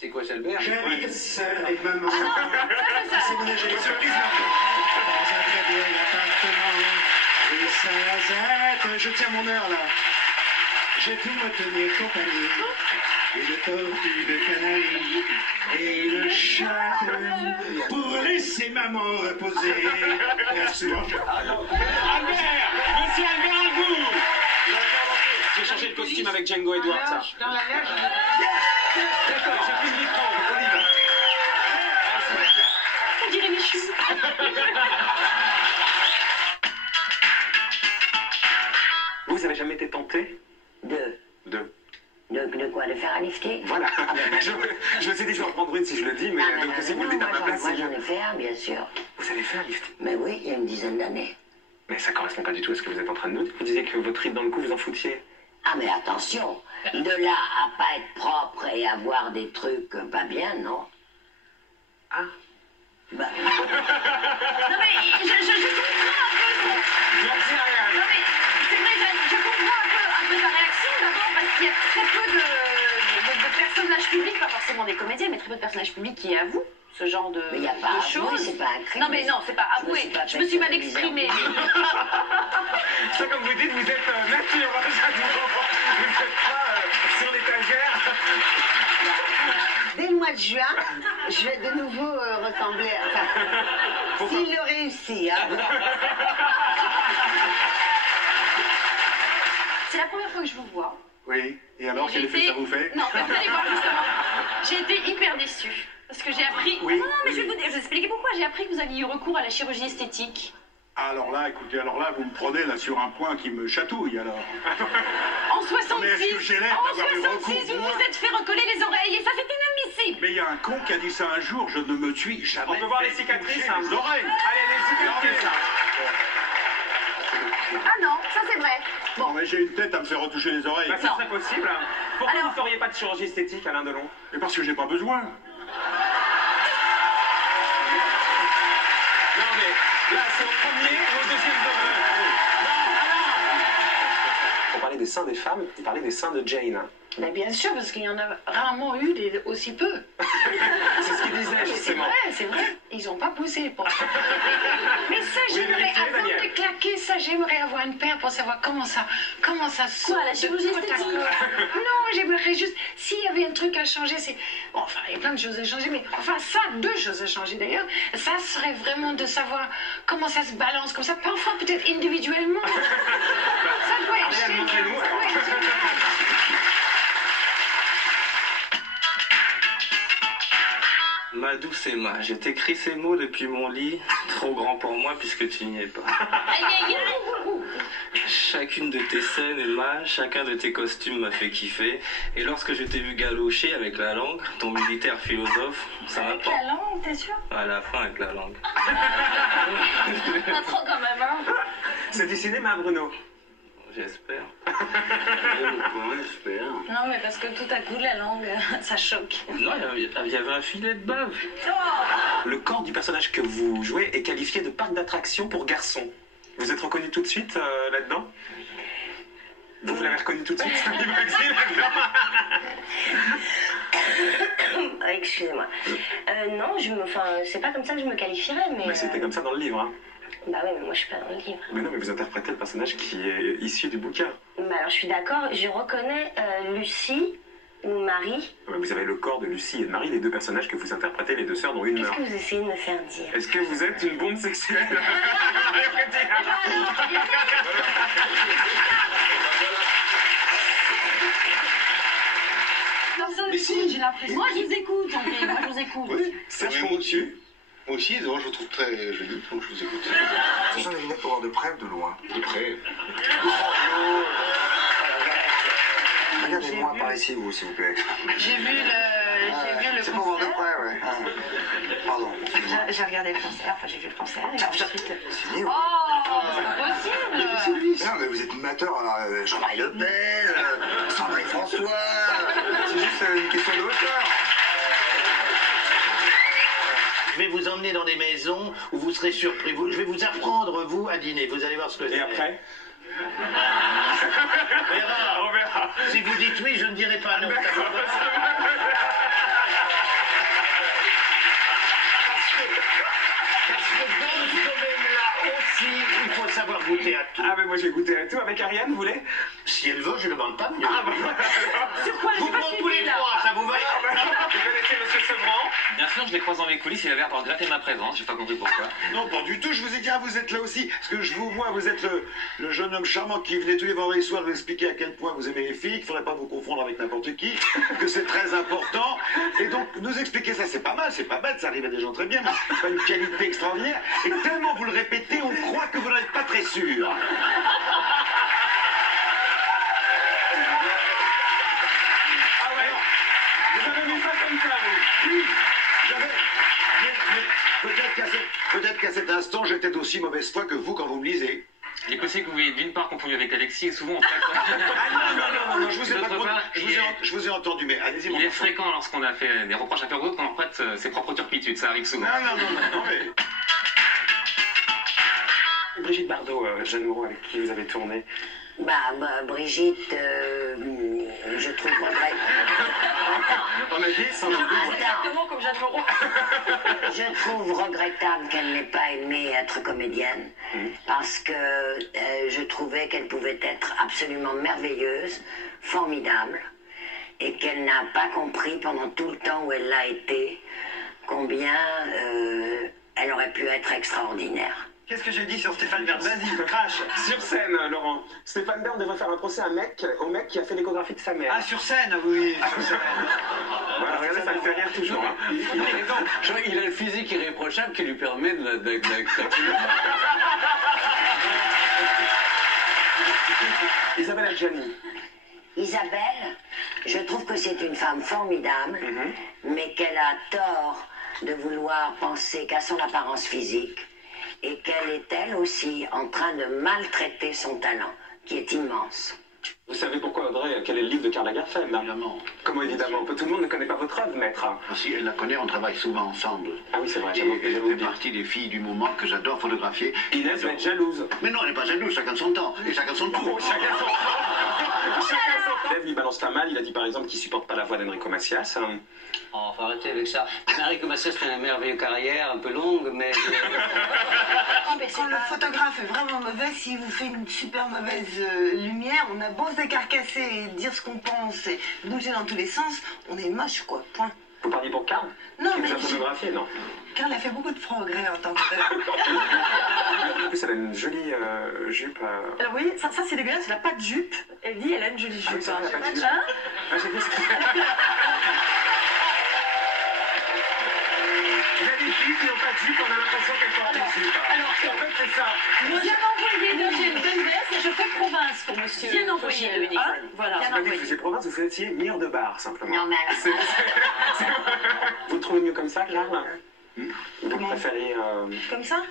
C'est quoi, Chalbert? J'habite seul avec maman. C'est ménager. Surprise, Marco. Dans un très vieil appartement. Et Saint-Lazette, je tiens mon heure là. J'ai pu me tenir compagnie. Et le tortue de Canaries. Et le chat pour laisser maman reposer. Bien sûr. Albert, monsieur Albert Algou. J'ai changé le costume avec Django Edwards. Dans la neige. D'accord, j'ai pris le micro. On y va. On dirait mes choux. Vous avez jamais été tenté? De quoi? De faire un lifting? Voilà. Je me suis dit, je vais en prendre une si je le dis, mais donc si vous le dites à ma place, moi j'en ai fait un, bien sûr. Vous avez fait un lifting? Mais oui, il y a une dizaine d'années. Mais ça correspond pas du tout à ce que vous êtes en train de nous dire. Vous disiez que votre ride dans le cou, vous en foutiez. Ah mais attention, de là à pas être propre et avoir des trucs pas bien, non? Ah. Non mais je comprends un peu. Merci Ariane. Non mais c'est vrai, je comprends un peu ta réaction d'abord parce qu'il y a très peu de personnages publics, pas forcément des comédiens, mais très peu de personnages publics qui avouent ce genre de, mais y a pas de choses. C'est pas un crime. Non mais non, c'est pas avoué. Je me suis mal exprimée. Ça comme vous dites, vous êtes nature, vous ne faites pas sur l'étagère. Dès le mois de juin, je vais de nouveau ressembler à ça. S'il le réussit, hein. C'est la première fois que je vous vois. Oui, et alors, quel effet ça vous fait? Non, mais vous allez voir justement. J'ai été hyper déçue. Parce que j'ai appris... Oui, non, mais je vais vous expliquer pourquoi. J'ai appris que vous aviez eu recours à la chirurgie esthétique. Alors là, écoutez, vous me prenez là sur un point qui me chatouille, alors. En 66, mais est-ce que j'ai l'air d'avoir eu recours, vous moi vous êtes fait recoller les oreilles et ça c'est inadmissible. Mais il y a un con qui a dit ça un jour, je ne me suis jamais... On peut voir les cicatrices, hein. Les oreilles. Allez, les cicatrices. Ah non, ça c'est vrai. Bon, mais j'ai une tête à me faire retoucher les oreilles. Bah, ça serait possible. Pourquoi vous ne feriez pas de chirurgie esthétique, Alain Delon? Mais parce que j'ai pas besoin. Non mais là c'est au premier ou au deuxième degré. Non, Alain. On parlait des seins des femmes, il parlait des seins de Jane. Mais bien sûr, parce qu'il y en a rarement eu aussi peu. C'est ce qu'il disait justement. C'est vrai, ils n'ont pas poussé pour ça. Mais ça, Oui, j'aimerais, vérifiez, avant Daniel. de claquer, ça, j'aimerais avoir une paire pour savoir comment ça saute. Quoi, la chirurgie de côte à esthétique? côte. Non, j'aimerais juste, s'il y avait un truc à changer, c'est... Bon, enfin, il y a plein de choses à changer, mais enfin, ça, 2 choses à changer d'ailleurs, ça serait vraiment de savoir comment ça se balance, comme ça, parfois peut-être individuellement. Ça doit être Allez, génial. montrez-nous, Ça doit être génial. Ma douce Emma, je t'écris ces mots depuis mon lit, trop grand pour moi puisque tu n'y es pas. Aïe, aïe, aïe. Chacune de tes scènes, Emma, chacun de tes costumes m'a fait kiffer. Et lorsque je t'ai vu galocher avec la langue, ton militaire philosophe, ça m'a pas... Avec la langue, t'es sûr? À la fin, avec la langue. Pas trop quand même, hein? C'est du cinéma, Bruno. J'espère. J'espère. Non, mais parce que tout à coup, la langue, ça choque. Non, il y avait un filet de bave. Le corps du personnage que vous jouez est qualifié de parc d'attractions pour garçons. Vous êtes reconnu tout de suite là-dedans? Vous l'avez reconnu tout de suite? Excusez-moi. Non, c'est pas comme ça que je me qualifierais, mais... Mais c'était comme ça dans le livre, hein. Bah oui, mais moi je suis pas dans le livre. Mais non, mais vous interprétez le personnage qui est issu du bouquin. Bah alors je suis d'accord, je reconnais Lucie ou Marie. Vous avez le corps de Lucie et de Marie, les deux personnages que vous interprétez, les deux sœurs dont une meurt. Qu'est-ce que vous essayez de me faire dire? Est-ce que vous êtes une bombe sexuelle? Mais si, j'ai l'impression. Moi je vous écoute, André, moi je vous écoute. Oui, c'est moi aussi. Moi aussi, d'abord, je vous trouve très joli, donc je vous écoute. Ce sont des lunettes pour voir de près ou de loin? De près. Regardez-moi par ici, vous, s'il vous plaît. J'ai vu le C'est pour voir de concert. près, ouais. Ah. Pardon. J'ai regardé le concert, enfin j'ai vu le concert et ensuite... C'est fini, Oh, c'est pas possible! Non, mais vous êtes mateur à Jean-Marie Le Pen, Sandrine François. C'est juste une question de hauteur. Je vais vous emmener dans des maisons où vous serez surpris. Je vais vous apprendre, vous, à dîner. Vous allez voir ce que c'est. Et après? On verra. Si vous dites oui, je ne dirai pas non. Parce que dans ce domaine-là aussi, il faut savoir goûter à tout. Ah, mais moi j'ai goûté à tout. Avec Ariane, vous voulez? Si elle veut, je ne demande pas mieux. Ah, bah, Sur quoi? Vous prenez tous les trois, ça vous va? vous connaissez Monsieur Sevran? Bien sûr, je l'ai croisé dans les coulisses, il avait l'air d'avoir gratté ma présence, j'ai pas compris pourquoi. Non, pas du tout, je vous ai dit, ah, vous êtes là aussi. Parce que je vous vois, vous êtes le jeune homme charmant qui venait tous les vendredis soirs vous expliquer à quel point vous aimez les filles, qu'il ne faudrait pas vous confondre avec n'importe qui, que c'est très important. Et donc, nous expliquer ça, c'est pas mal, c'est pas bête, ça arrive à des gens très bien, mais c'est pas une qualité extraordinaire. Et tellement vous le répétez, on croit que vous n'êtes pas très sûr. Ah ouais? Vous avez mis ça comme ça, vous? Oui, peut-être qu'à cet instant, j'étais d'aussi mauvaise foi que vous quand vous me lisez. Il est possible que vous ayez d'une part confondu avec Alexis et souvent en fait. Ah non, je vous ai pas D'autre part, je vous ai entendu, mais allez-y. Il est fréquent lorsqu'on a fait des reproches à faire aux autres qu'on en prête ses propres turpitudes, ça arrive souvent. Non, mais... Brigitte Bardot, Jeanne Moreau, avec qui vous avez tourné. Brigitte, je trouve On a dit sans Exactement comme Jeanne Moreau. Je trouve regrettable qu'elle n'ait pas aimé être comédienne, parce que je trouvais qu'elle pouvait être absolument merveilleuse, formidable, et qu'elle n'a pas compris pendant tout le temps où elle l'a été combien elle aurait pu être extraordinaire. Qu'est-ce que j'ai dit sur Stéphane Bern? Vas-y, crash. Sur scène, Laurent. Stéphane Bern devrait faire un procès au mec qui a fait l'échographie de sa mère. Ah, sur scène, oui, sur scène. Voilà, regardez, ça me fait rire toujours. Hein. Il a le physique irréprochable qui lui permet de... Isabelle Adjani. Isabelle, je trouve que c'est une femme formidable, mais qu'elle a tort de vouloir penser qu'à son apparence physique, et qu'elle est elle aussi en train de maltraiter son talent, qui est immense. Vous savez pourquoi, Audrey? Quel est le livre de Karl Lagerfeld? Évidemment. Comment évidemment? Tout le monde ne connaît pas votre œuvre, maître. Si elle la connaît, on travaille souvent ensemble. Ah oui, c'est vrai, Et elle fait partie des filles du moment que j'adore photographier. Inès va être jalouse. Mais non, elle n'est pas jalouse, chacun son temps, et chacun son tour. Chacun son temps. Dave, il balance pas mal, il a dit par exemple qu'il supporte pas la voix d'Enrico Macias. Oh, faut arrêter avec ça. Enrico Macias a une merveilleuse carrière, un peu longue, mais... Quand le photographe est vraiment mauvais, s'il vous fait une super mauvaise lumière, on a beau se décarcasser et dire ce qu'on pense et bouger dans tous les sens, on est moche, quoi. Point. Vous parliez pour Karl? Non, qui mais... vous a photographié, non? Karl a fait beaucoup de progrès en tant que... En plus, elle a une jolie jupe. Alors oui, ça c'est dégueulasse, elle n'a pas de jupe. Elle dit elle a une jolie jupe. Ah oui, c'est vrai, elle a pas de jupe. Hein? Ah, j'ai vu ça. Il y a des filles qui n'ont pas de jupe, on a l'impression qu'elles portent une jupe. Alors, en fait, c'est ça. Moi, j'ai envoyé j'ai une belle veste et je fais province pour monsieur. Bien envoyé, Dominique. Voilà. C'est pas dit que vous faisiez province, vous faisiez mire de bar, simplement. Non, mais Vous le trouvez mieux comme ça, Claire? Vous préférez... Comme ça?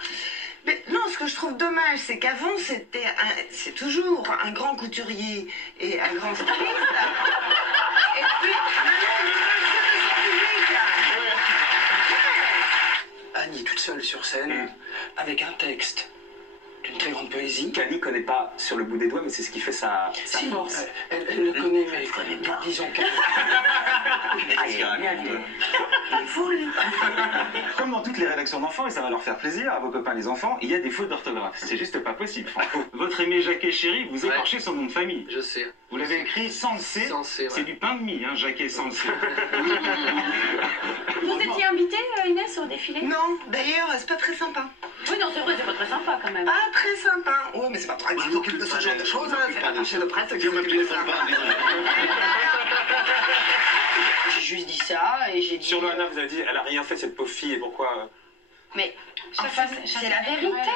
Mais non, ce que je trouve dommage, c'est qu'avant, c'est toujours un grand couturier et un grand styliste. Et puis, Annie toute seule sur scène, avec un texte d'une très grande poésie. Qu'Annie connaît pas sur le bout des doigts, mais c'est ce qui fait sa force. Elle le connaît, mais disons qu'elle... Comme dans toutes les rédactions d'enfants, et ça va leur faire plaisir à vos copains les enfants, il y a des fautes d'orthographe. C'est juste pas possible, Franck. Votre Aimé Jacquet chéri, vous écorchez son nom de famille. Je sais. Vous l'avez écrit sans le C. C'est du pain de mie, hein, Jacquet sans le C. Vous étiez invitée, Inès, au défilé? Non, d'ailleurs, c'est pas très sympa. Oui, non, c'est vrai, c'est pas très sympa quand même. Pas très sympa. Ouais, mais c'est pas toi qui t'occupes de ce genre de choses, hein. C'est l'attaché de presse qui s'occupe de ça. J'ai juste dit ça et j'ai dit... Sur Loana, vous avez dit, elle a rien fait cette pauvre fille, et pourquoi... Mais, enfin, c'est la vérité.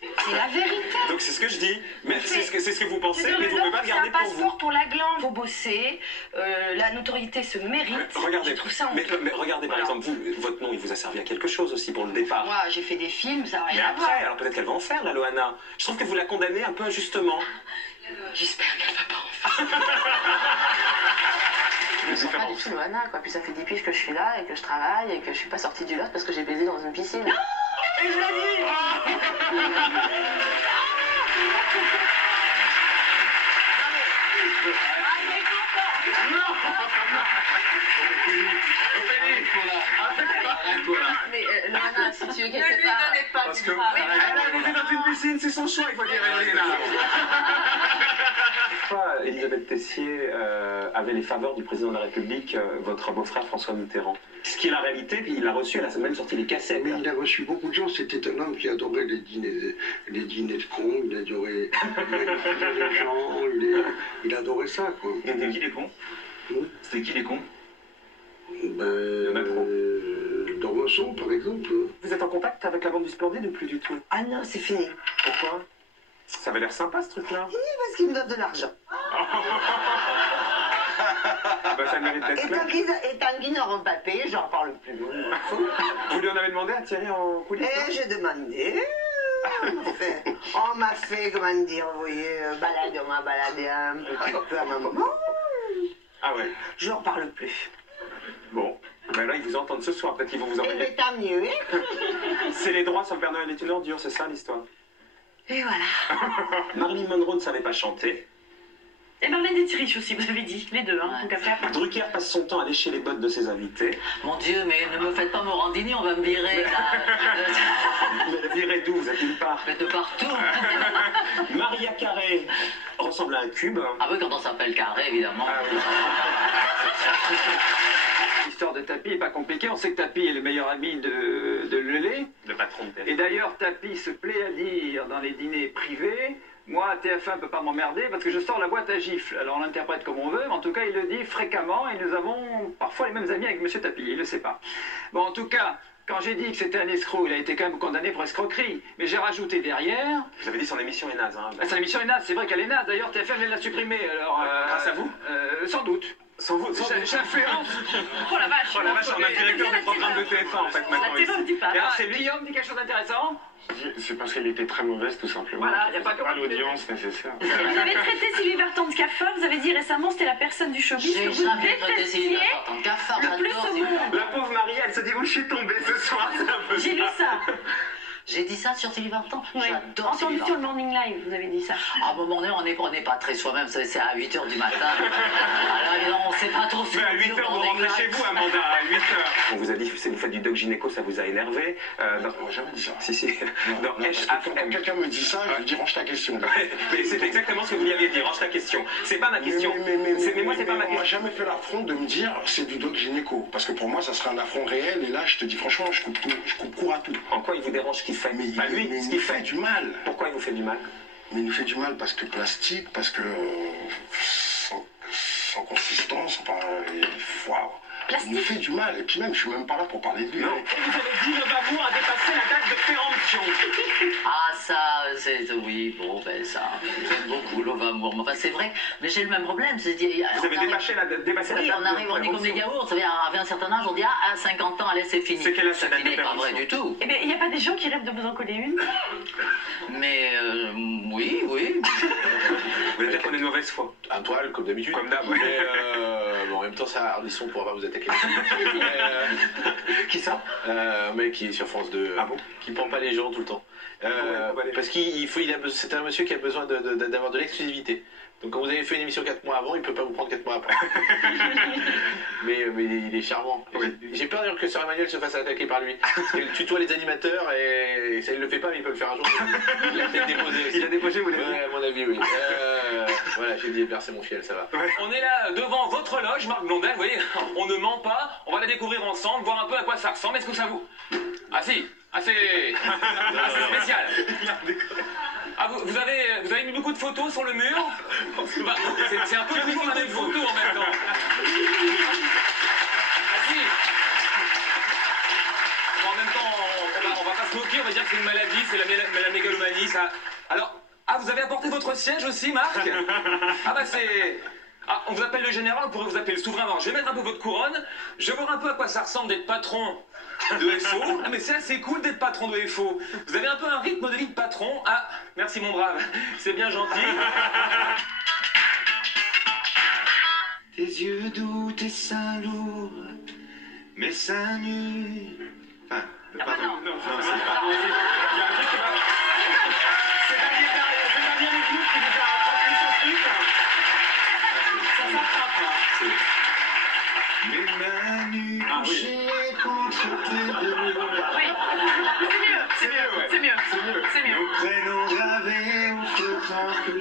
C'est la vérité. Donc c'est ce que je dis. Mais c'est ce que vous pensez, mais vous ne pouvez pas le garder pour vous. pour C'est un passeport pour la glande. Faut bosser. La notoriété se mérite. Regardez, ça mais regardez par exemple, vous, votre nom, il vous a servi à quelque chose aussi pour le départ. Moi, j'ai fait des films, ça n'a Mais rien à voir. après, alors peut-être qu'elle va en faire, la Loana. Je trouve que vous la condamnez un peu injustement. J'espère qu'elle va pas en faire. Je me sens pas du tout Loana, quoi. Puis ça fait 10 piges que je suis là et que je travaille et que je suis pas sortie du lot parce que j'ai baisé dans une piscine. Et je l'ai dit. Mais Loana, si tu veux quelque part... Parce que elle a baisé dans une piscine, c'est son choix, il faut dire, Evelina. Elisabeth Tessier avait les faveurs du président de la République, votre beau-frère François Mitterrand. Ce qui est la réalité, puis il l'a reçu, elle a même sorti les cassettes. Mais il a reçu beaucoup de gens, c'était un homme qui adorait les dîners de cons, il adorait les gens, il adorait ça, quoi. C'était qui les cons? C'était qui les cons? Dormesson, par exemple. Vous êtes en contact avec la bande du Splendide ou plus du tout? Ah non, c'est fini. Pourquoi? Ça avait l'air sympa ce truc-là. Oui, parce qu'il me donne de l'argent. Bah, ça mérite d'être Et tant qu'ils n'auront pas payé, j'en parle plus. Vous lui en avez demandé à Thierry en coulisses? Et j'ai demandé. On m'a fait, comment dire, vous voyez, balader, on m'a baladé un peu à ma maman. Ah ouais? Je n'en parle plus. Bon, ben là ils vous entendent ce soir, peut-être qu'ils vont vous envoyer. Eh bien tant mieux, hein. C'est les droits sur le Père Noël est une ordure, c'est ça l'histoire? Et voilà. Marilyn Monroe ne savait pas chanter. Et Marlène Dietrich aussi, vous avez dit, les deux, hein, donc à faire. Drucker passe son temps à lécher les bottes de ses invités. Mon Dieu, mais ne me faites pas Morandini, on va me virer. Mais virez d'où? Vous êtes nulle part. Mais de partout. Maria Carré ressemble à un cube. Ah oui, quand on s'appelle Carré, évidemment. Ah oui. L'histoire de Tapi n'est pas compliquée. On sait que Tapi est le meilleur ami de Lelé. Le patron de TF1. Et d'ailleurs, Tapi se plaît à dire dans les dîners privés, moi, TF1 ne peut pas m'emmerder parce que je sors la boîte à gifles. Alors on l'interprète comme on veut, mais en tout cas, il le dit fréquemment et nous avons parfois les mêmes amis avec M. Tapi. Il ne le sait pas. Bon, en tout cas, quand j'ai dit que c'était un escroc, il a été quand même condamné pour escroquerie. Mais j'ai rajouté derrière... Vous avez dit son émission est naze, hein. Son émission est naze, c'est vrai qu'elle est naze. D'ailleurs, TF1 vient de la supprimer. Alors, grâce à vous? Sans doute. Sans vous? J'influence. Oh la vache! Oh la vache, on a le directeur des programmes de TF1 en fait maintenant. La terreur du pas. Alors, c'est Guillaume dit quelque chose d'intéressant? C'est parce qu'elle était très mauvaise, tout simplement. Voilà, il n'y a pas que l'audience nécessaire. Vous avez traité Sylvie Vartan de cafard, vous avez dit récemment c'était la personne du showbiz que vous détestiez le plus au monde. La pauvre Marie, elle se dit où je suis tombée ce soir. J'ai lu ça. J'ai dit ça sur Sylvie Vartan. Oui. J'adore Sylvie Entendu sur Vartan. le Morning Live, vous avez dit ça. À un moment donné, on n'est pas très soi-même, c'est à 8h du matin. Alors évidemment, on ne sait pas trop ce Mais à qu'on dit 8h, au vous Morning rentrez Live. chez vous, Amanda, à 8h. On vous a dit, si vous faites du doc gynéco, ça vous a énervé. On m'a jamais dit ça. Si, si. Non, parce que quand quelqu'un me dit ça, je lui dis range ta question. Mais c'est exactement ce que vous lui aviez dit, range ta question. C'est pas ma question. Mais moi, c'est pas ma On m'a question. jamais fait l'affront de me dire c'est du doc gynéco. Parce que pour moi, ça serait un affront réel. Et là, je te dis franchement, je coupe court à tout. En quoi il vous dérange ce qu'il fait? Mais Pas lui, ce qu'il fait. du mal. Pourquoi il vous fait du mal? Mais il nous fait du mal parce que plastique, parce que sans consistance, enfin, waouh. plastique. Il me fait du mal, et puis même, je suis même pas là pour parler de lui. Non. Et vous avez dit, Love Amour a dépassé la date de péremption. Ah, ça, c'est. Oui, bon, ben ça. J'aime beaucoup Love Amour. Enfin, c'est vrai, mais j'ai le même problème. Vous avez dépassé la date Oui, on arrive, on est comme les yaourts. Vous savez, à un certain âge, on dit, ah, à 50 ans, allez, c'est fini. C'est quelle âge ça n'est pas vrai du tout. Eh bien, il n'y a pas des gens qui rêvent de vous en coller une? Mais, oui. Vous voulez dire qu'on est de mauvaise foi? Un poil, comme d'habitude. Comme d'hab, ouais. Mais bon, en même temps, ça, Ardisson pourra pas vous attaquer. Qui ça? Un mec qui est sur France 2, qui prend pas les gens tout le temps. Parce c'est un monsieur qui a besoin d'avoir de l'exclusivité. Donc quand vous avez fait une émission 4 mois avant, il peut pas vous prendre 4 mois après. mais il est charmant. Oui. J'ai peur d'ailleurs que Sœur Emmanuel se fasse attaquer par lui. Parce qu'elle tutoie les animateurs et ça il le fait pas, mais il peut le faire un jour. Il a peut-être déposé aussi. Il a déposé, vous l'avez dit? Ouais, à mon avis, oui. Voilà, j'ai dit verser mon fiel, ça va. Ouais. On est là devant votre loge, Marc Blondel, vous voyez, on ne ment pas, on va la découvrir ensemble, voir un peu à quoi ça ressemble. Est-ce que ça vous... Ah si, assez spécial. Ah, vous avez mis beaucoup de photos sur le mur? C'est un peu toujours la même photo en même temps. Ah si. Bon, en même temps, on va pas se moquer, on va dire que c'est une maladie, c'est la mégalomanie, ça... Alors, vous avez apporté votre siège aussi, Marc? Ah bah c'est... Ah, on vous appelle le général, on pourrait vous appeler le souverain. Alors, je vais mettre un peu votre couronne, je vais voir un peu à quoi ça ressemble d'être patron de FO. Ah, mais c'est assez cool d'être patron de FO. Vous avez un peu un rythme de vie de patron. Ah, merci mon brave, c'est bien gentil. Tes yeux doux, tes seins lourds, mes seins nus. Enfin, pardon. Non, c'est pas bon. Il y a un truc qui va... C'est Damien Lévy qui nous a rattrapé son truc. Ça s'attrape là. Mes mains nues couchées contre tes deux. Oui, c'est mieux. Nos prénoms gravés au feu temple.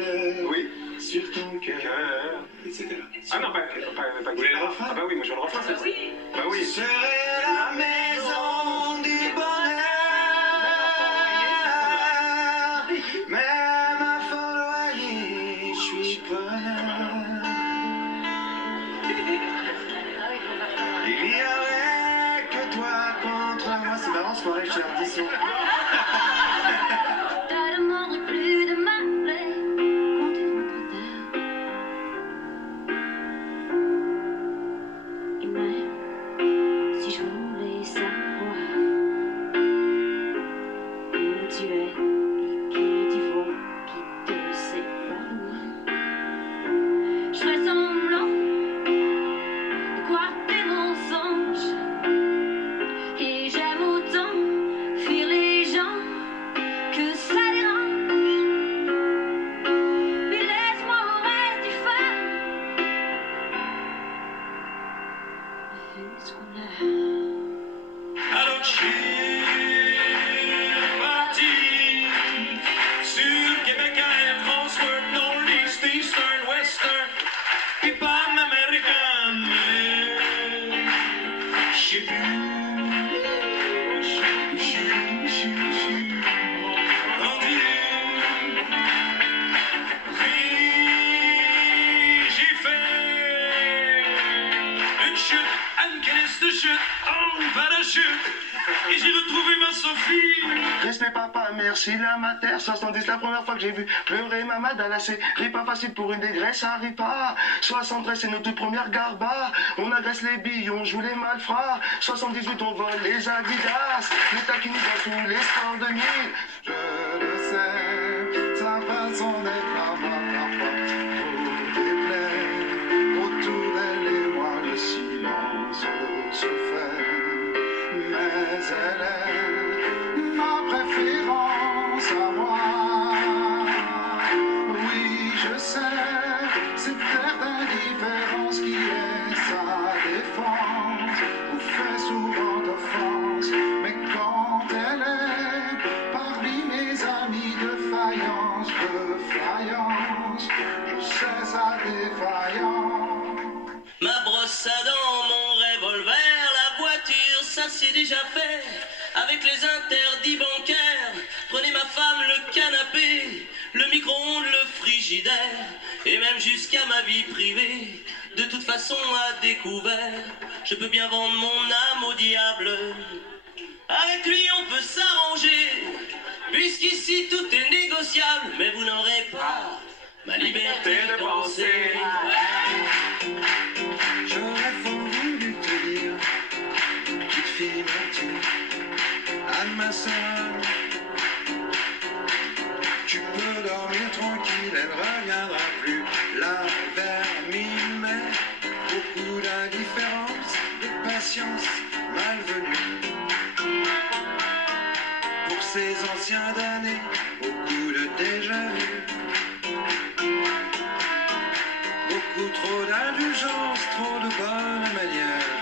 Oui. Sur ton cœur. Etc. Ah non, pas vous voulez le refrain? Ah bah oui, moi je veux le refrain, ça. Oui. Bah oui. Ce serait la maison du bonheur. Même à fort loyer, je suis preneur. Il n'y aurait que toi contre moi. C'est marrant, soirée chez Ardisson. T'as demandé plus de m'appeler quand tu rentres tard. Et même si je voulais savoir où tu es et qui tu vois qui te sépare, je ferais semblant de croire tes mensonges. Et j'aime autant fuir les gens que ça dérange. Mais laisse-moi rester femme. Fais ce qu'on a. Alors je suis parti sur Québec Air, Transworld, Northeast, Eastern, Western, et pas American. Je sais plus. Rendu. J'ai fait une chute, une crise de chute, en parachute, et j'ai retrouvé ma Sophie. Respect papa, merci la mater, 70 la première fois que j'ai vu pleurer maman d'Alassé. Ris pas facile pour une dégraisse, ça rit pas. 73 c'est nos toutes premières garbas. On agresse les billes, on joue les malfrats. 78 on vole les Adidas. Les taquini dans tous les sports de nuit. Je le sais, sa façon d'être à moi parfois trop déplaît. Autour d'elle et moi le silence se fait. Mais elle est ma préférence à moi. Oui, je sais, c'est terre d'indifférence qui est sa défense. Vous fait souvent offense, mais quand elle est parmi mes amis de faïence, je sais sa défaillance. Ma brosse à dents, mon revolver, la voiture, ça c'est déjà fait. Avec les interdits bancaires, prenez ma femme, le canapé, le micro-ondes, le frigidaire, et même jusqu'à ma vie privée. De toute façon à découvert. Je peux bien vendre mon âme au diable. Avec lui on peut s'arranger, puisqu'ici tout est négociable. Mais vous n'aurez pas ma liberté de penser. J'aurais voulu te dire, petite fille gentille, Anne ma sœur, tu peux dormir tranquille, elle reviendra plus. La vermine, mais beaucoup d'indifférence, de patience malvenue. Pour ces anciens damnés, beaucoup de déjà-vu. Beaucoup trop d'indulgence, trop de bonnes manières.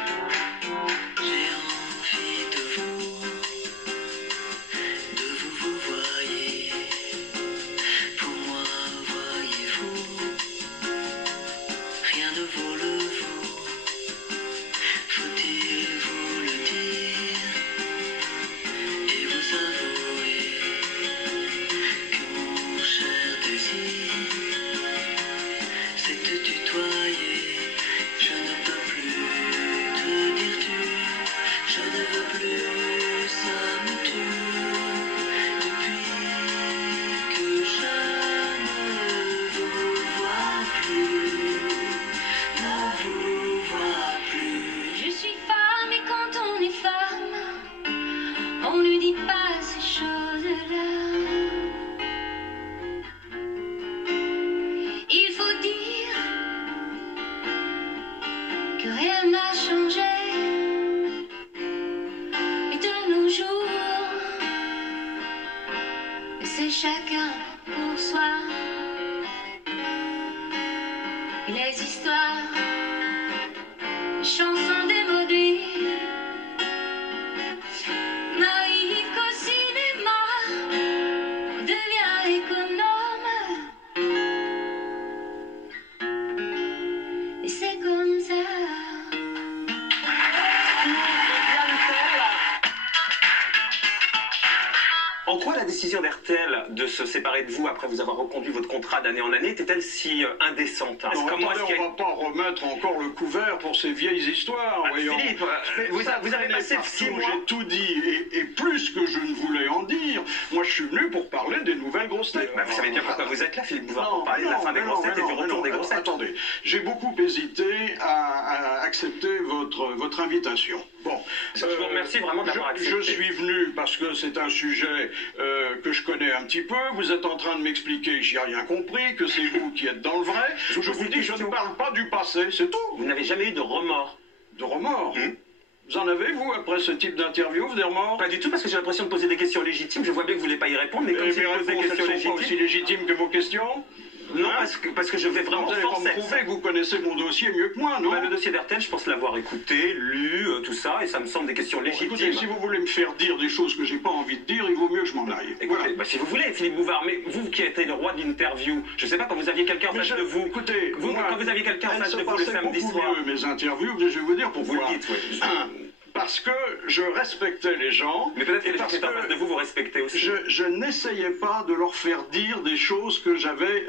J'ai envie de vous voyez. Pour moi, voyez-vous, rien ne vaut le vous. Faut-il vous le dire et vous avouer que mon cher désir, c'est te tutoyer. Je ne peux plus te dire tu, je ne veux plus, ça me tue. Depuis que je ne vous vois plus. Je suis femme et quand on est femme, on ne dit pas ces choses-là. Il faut dire que rien n'a changé. Et de nos jours, c'est chacun pour soi. Et les histoires, les chansons démodées n'arrivent qu'au cinéma. On devient économe. Et c'est comme ça. En quoi la décision d'RTL de se séparer de vous après vous avoir reconduit votre contrat d'année en année était-elle si indécente? Non, attendez, on va pas remettre encore le couvert pour ces vieilles histoires. Voyons. Philippe, vous avez passé 6 mois. J'ai tout dit, et plus que je ne voulais en dire. Moi, je suis venu pour parler des nouvelles grosses têtes. Vous savez bien pourquoi vous êtes là, Philippe Bouvard, pour parler de la fin des grosses têtes et du retour des grosses têtes. Attendez, j'ai beaucoup hésité à accepter votre invitation. Bon, je vous remercie vraiment d'avoir accepté. Je suis venu parce que c'est un sujet que je connais un petit peu. Vous êtes en train de m'expliquer que j'ai rien compris, que c'est vous qui êtes dans le vrai. Je vous dis que je ne parle pas du passé, c'est tout. Vous n'avez jamais eu de remords? De remords? Vous en avez, vous, après ce type d'interview, vous, des remords? Pas du tout, parce que j'ai l'impression de poser des questions légitimes. Je vois bien que vous ne voulez pas y répondre, mais comme si vous posez des questions légitimes... Pas aussi légitimes que vos questions? Non, parce que je vais vraiment forcer. Vous allez pas me prouver que vous connaissez mon dossier mieux que moi, non? Le dossier d'RTL, je pense l'avoir écouté, lu, tout ça, et ça me semble des questions légitimes. Écoutez, si vous voulez me faire dire des choses que j'ai pas envie de dire, il vaut mieux que je m'en aille. Écoutez, voilà. Si vous voulez, Philippe Bouvard, mais vous qui êtes le roi de l'interview, je sais pas, quand vous aviez quelqu'un en face de vous... Écoutez, quand vous aviez quelqu'un en face de vous le samedi soir... mieux mes interviews, je vais vous dire pourquoi. Vous le dites, oui. Parce que je respectais les gens. Mais peut-être que les gens qui étaient en face de vous, vous respectez aussi. Je n'essayais pas de leur faire dire des choses que j'avais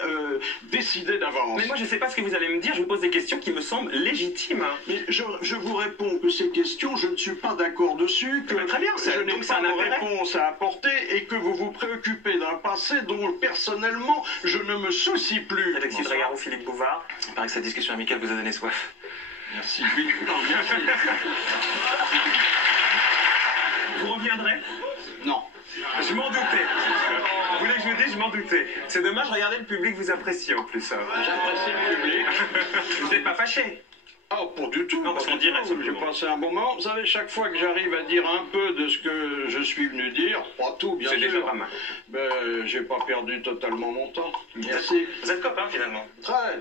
décidées d'avance. Mais moi, je ne sais pas ce que vous allez me dire. Je vous pose des questions qui me semblent légitimes. Mais je vous réponds que ces questions, je ne suis pas d'accord dessus, que très bien, je n'ai pas de réponse à apporter et que vous vous préoccupez d'un passé dont, personnellement, je ne me soucie plus. Alexis Dragarou, Philippe Bouvard, il paraît que cette discussion amicale vous a donné soif. Merci, oui. Non, merci. Vous reviendrez? Non. Je m'en doutais. Vous voulez que je vous dise, je m'en doutais. C'est dommage, regardez, le public vous apprécie en plus. J'apprécie le public. Vous n'êtes pas fâché? Oh, pas du tout. Non, parce qu'on dirait. J'ai passé un bon moment. Vous savez, chaque fois que j'arrive à dire un peu de ce que je suis venu dire, pas tout, bien sûr. C'est déjà pas mal. J'ai pas perdu totalement mon temps. Merci. Vous êtes copains, finalement? Très.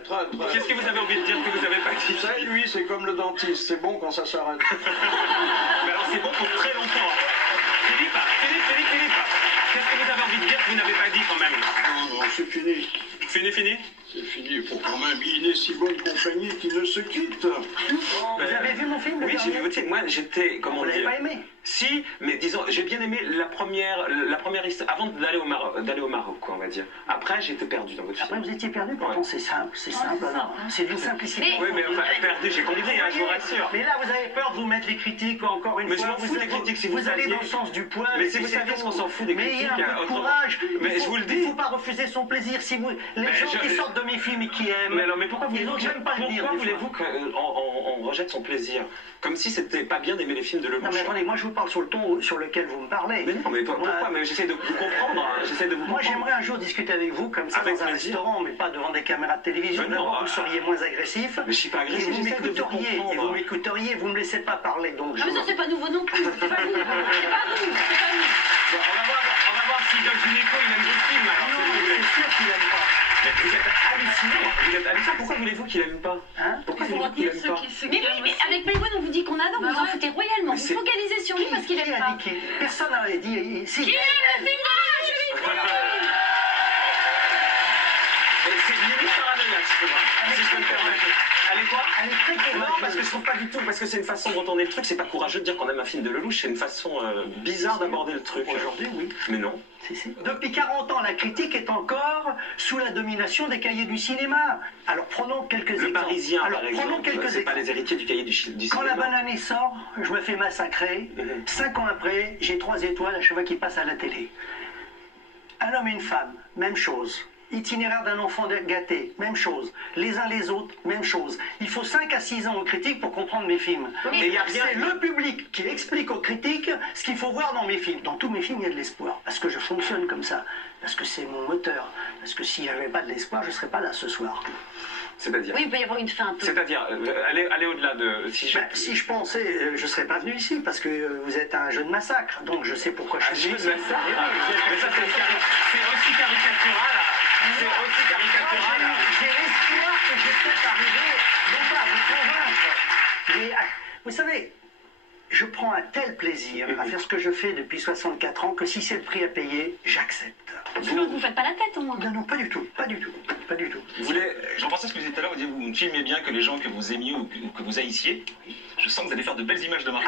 Qu'est-ce que vous avez envie de dire que vous n'avez pas dit? Ça, lui, c'est comme le dentiste. C'est bon quand ça s'arrête. Mais alors, c'est bon pour très longtemps. Philippe, qu'est-ce que vous avez envie de dire que vous n'avez pas dit quand même? Non, c'est fini. Fini. C'est fini, il faut quand même, il est si bonne compagnie qu'il ne se quitte. Vous avez vu mon film? Oui, j'ai vu votre film. Moi, j'étais, comment dire... Vous l'avez pas aimé? Si, mais disons, j'ai bien aimé la première histoire, avant d'aller au Maroc, quoi, on va dire. Après, j'étais perdu dans votre film. Après, vous étiez perdu, pourtant c'est simple, c'est d'une simplicité. Oui, mais enfin, perdu, j'ai compris, hein, je vous rassure. Mais là, vous avez peur de vous mettre les critiques, encore une fois. Mais je m'en fous des critiques, si vous allez dans le sens du poil. Mais si vous saviez ce qu'on s'en fout des critiques. Mais il y a un peu de courage. Mais je vous le dis. Il ne faut pas refuser son plaisir. Si vous, les gens qui sortent de mes films et qui aiment, mais pourquoi voulez-vous qu'on rejette son plaisir? Comme si c'était pas bien d'aimer les films de Lelouch. Non mais attendez, moi je vous parle sur le ton sur lequel vous me parlez. Mais non, mais pourquoi? Mais j'essaie de vous comprendre. Moi j'aimerais un jour discuter avec vous comme ça dans un restaurant, mais pas devant des caméras de télévision. D'abord vous seriez moins agressif. Mais je suis pas agressif. Et vous m'écouteriez, vous me laissez pas parler. Donc. Ah mais ça c'est pas nouveau non plus. C'est pas nous. C'est pas nous. On va voir si Doc Gineco il aime le film. Alors c'est sûr qu'il aime pas. Vous êtes hallucinant. Pourquoi voulez-vous qu'il aime pas? Pourquoi voulez-vous qu'il aime pas? Mais oui, avec Maïwen on vous dit qu'on adore, vous en foutez royalement. Vous focalisez sur lui parce qu'il aime pas. Personne n'avait dit. Qui aime le film? C'est limite paranoïaque, je trouve. Si je peux me permettre. Elle est quoi? Elle est très courageuse. Non, parce que je trouve pas du tout, parce que c'est une façon de retourner le truc. C'est pas courageux de dire qu'on aime un film de Lelouch, c'est une façon bizarre d'aborder le truc. Aujourd'hui, oui. Mais non. Depuis 40 ans, la critique est encore sous la domination des cahiers du cinéma. Alors prenons quelques exemples. Le Parisien, alors, par exemple, prenons quelques c'est pas les héritiers du cahier du cinéma. Quand La Banane sort, je me fais massacrer. 5 ans après, j'ai 3 étoiles à chaque fois qu'il passe à la télé. Un homme et une femme, même chose. Itinéraire d'un enfant gâté, même chose. Les uns les autres, même chose. Il faut 5 à 6 ans aux critiques pour comprendre mes films. Mais c'est le public qui explique aux critiques ce qu'il faut voir dans mes films. Dans tous mes films, il y a de l'espoir. Parce que je fonctionne comme ça. Parce que c'est mon moteur. Parce que si j'avais pas de l'espoir, je ne serais pas là ce soir. C'est-à-dire? Oui, il peut y avoir une fin un peu. C'est-à-dire, aller au-delà de... Si je pensais, je ne serais pas venu ici, parce que vous êtes un jeu de massacre. Donc je sais pourquoi je suis venu ici. Un jeu de massacre? Mais ça, c'est aussi caricatural. C'est aussi caricatural. J'ai l'espoir que je puisse arriver, non pas à vous convaincre, mais vous savez, je prends un tel plaisir à faire ce que je fais depuis 64 ans que si c'est le prix à payer, j'accepte. Sinon, vous ne faites pas la tête au moins. Non, pas du tout, pas du tout, pas du tout. J'en pensais ce que vous disiez tout à l'heure, vous me filmez bien que les gens que vous aimiez ou que vous haïssiez. Je sens que vous allez faire de belles images de marque.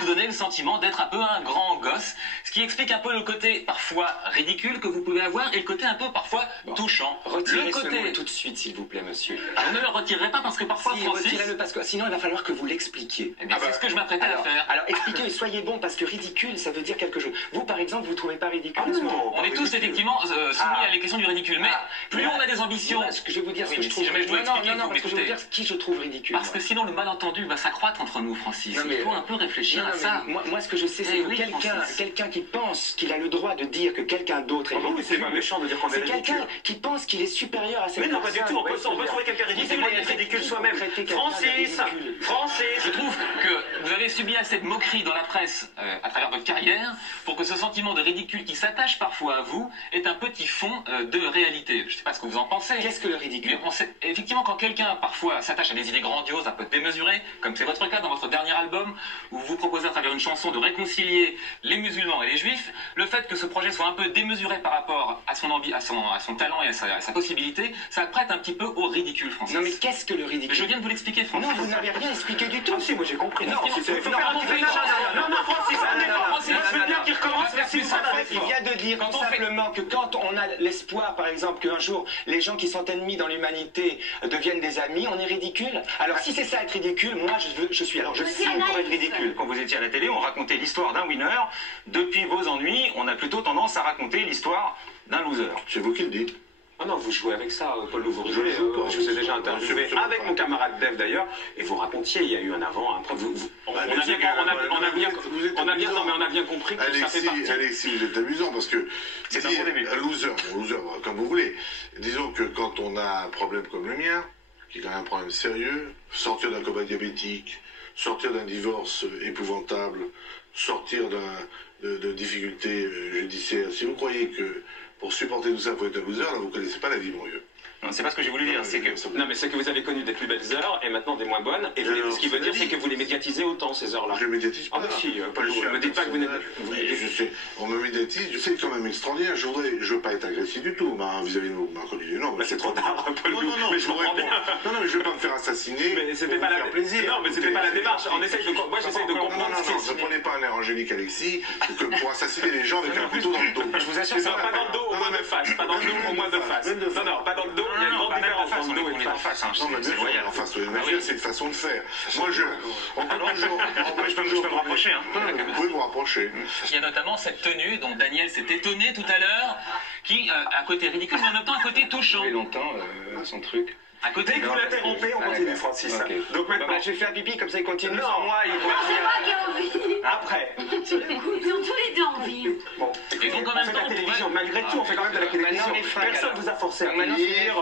Vous donnez le sentiment d'être un peu un grand gosse, ce qui explique un peu le côté parfois ridicule que vous pouvez avoir et le côté un peu parfois touchant. Retirez ce mot tout de suite, s'il vous plaît, monsieur. Je ne le retirerai pas parce que parfois, Francis... retirez-le parce que sinon il va falloir que vous l'expliquiez. Eh bien, c'est ce que je m'apprêtais à faire. Alors expliquez et soyez bon, parce que ridicule, ça veut dire quelque chose. Vous, par exemple, vous ne trouvez pas ridicule ce mot? On est tous effectivement soumis à les questions du ridicule, mais plus on a des ambitions... Ce que je vais vous dire, ce que je trouve... Si jamais je dois expliquer, non, parce que je vais vous dire qui je trouve ridicule. Parce que sinon le malentendu va s'accroître entre nous, Francis. Il faut un peu réfléchir à ça. Moi, ce que je sais, c'est que quelqu'un qui pense qu'il a le droit de dire que quelqu'un d'autre est ridicule... mais c'est pas méchant de dire qu'on est ridicule. C'est quelqu'un qui pense qu'il est supérieur à cette personne. Mais non, pas du tout. On peut trouver quelqu'un ridicule et être ridicule soi-même. Francis, je trouve que vous avez subi assez de moqueries dans la presse à travers votre carrière pour que ce sentiment de ridicule qui s'attache parfois à vous est un petit fond de réalité. Je ne sais pas ce que vous en pensez. Qu'est-ce que le ridicule? Effectivement, quand quelqu'un parfois s'attache à des idées grandioses, un peu démesurées, comme c'est votre cas dans votre dernier album, où vous proposez à travers une chanson de réconcilier les musulmans et les juifs, le fait que ce projet soit un peu démesuré par rapport à son envie, à son talent et à sa possibilité, ça prête un petit peu au ridicule, Francis. Non mais qu'est-ce que le ridicule? Je viens de vous l'expliquer, Francis. Non, vous n'avez rien expliqué du tout. Ah si, moi j'ai compris. Non, Francis, je veux bien qu'il recommence. Il vient de dire simplement que quand on a l'espoir, par exemple, qu'un jour les gens qui sont ennemis dans l'humanité deviennent des amis, on est ridicule. Alors si c'est ça être ridicule, moi je suis signe pour être ridicule. Quand vous étiez à la télé, on racontait l'histoire d'un winner. Depuis vos ennuis, on a plutôt tendance à raconter l'histoire d'un loser. C'est vous qui le dites. Ah non, vous jouez avec ça, Paul, vous rigolez. Je vous ai déjà interviewé avec mon camarade Dave d'ailleurs, et vous racontiez, il y a eu un avant, un après. On a bien compris que ça fait partie. Alexis, vous êtes amusant parce que c'est un loser, comme vous voulez. Disons que quand on a un problème comme le mien, qui est quand même un problème sérieux, sortir d'un coma diabétique, sortir d'un divorce épouvantable, sortir de difficultés judiciaires, si vous croyez que pour supporter tout ça, il faut être un loser, là, vous ne connaissez pas la vie, mon vieux. Non, c'est pas ce que j'ai voulu dire, c'est que... Non, mais c'est que vous avez connu des plus belles heures et maintenant des moins bonnes. Et ce qui veut dire, c'est que vous les médiatisez autant, ces heures-là. Je les médiatise pas. Ah, mais si, ne me dites pas que vous n'êtes... Je sais, on me médiatise, je sais quand même extraordinaire. Je veux pas être agressif du tout, vis-à-vis de vous. Non, c'est trop tard, Paul. Non, mais je comprends bien. Non, mais je vais pas me faire assassiner. Mais c'était pas la plaisir. Non, mais c'était pas la démarche. Moi, j'essaie de comprendre. Ne prenez pas un air Angélique Alexis que pour assassiner les gens avec un couteau dans le dos. Je vous assure, c'est pas dans le dos, au moins de face. Pas dans le dos, au moins de face. Non, pas dans le dos. Il y a une grande différence entre le dos et le face. Non, mais bien sûr, en face, c'est une façon de faire. Moi, on peut toujours. Je peux me rapprocher. Vous pouvez vous rapprocher. Il y a notamment cette tenue dont Daniel s'est étonné tout à l'heure, qui a un côté ridicule, mais en même temps un côté touchant. Et longtemps, son truc. À côté, dès que vous l'interrompez, on continue, Francis. Donc maintenant, je vais faire pipi, comme ça il continue sans moi. C'est moi qui ai envie. Après. Sur le coup, ils ont tous les deux envie. Bon. Et donc en même temps, la télévision, malgré tout, on fait quand même de la télévision. Personne vous a forcé à lire.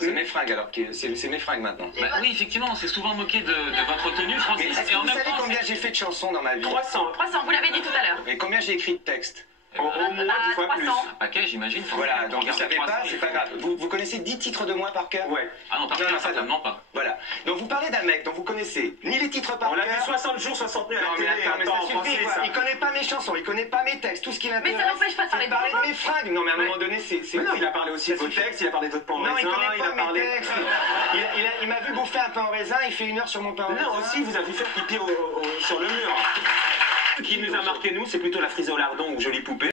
C'est mes fringues alors. C'est mes fringues maintenant. Oui, effectivement, on s'est souvent moqué de votre tenue, Francis. Est-ce que vous savez combien j'ai fait de chansons dans ma vie? 300. 300, vous l'avez dit tout à l'heure. Et combien j'ai écrit de textes? Au moins 10 fois plus. Un paquet, j'imagine. Voilà, donc vous savez pas, c'est pas grave. Vous connaissez 10 titres de moi par cœur? Ouais. Ah non, par cœur, certainement pas. Voilà. Donc vous parlez d'un mec dont vous connaissez ni les titres par cœur. On l'a vu 60 jours, 60 nuits à la télé. Mais ça suffit, quoi. Il connaît pas mes chansons, il connaît pas mes textes, tout ce qui m'intéresse. Mais ça n'empêche pas de parler de mes fringues. Non, mais à un moment donné, c'est. Non, il a parlé aussi de vos textes, il a parlé d'autres pains en raisin. Non, il connaît pas mes textes. Il m'a vu bouffer un pain en raisin, il fait 1 heure sur mon pain en raisin. Non, aussi, vous avez vu faire pipi sur le mur. Ce qui nous a marqué, nous, c'est plutôt la frisée au lardon ou jolie poupée.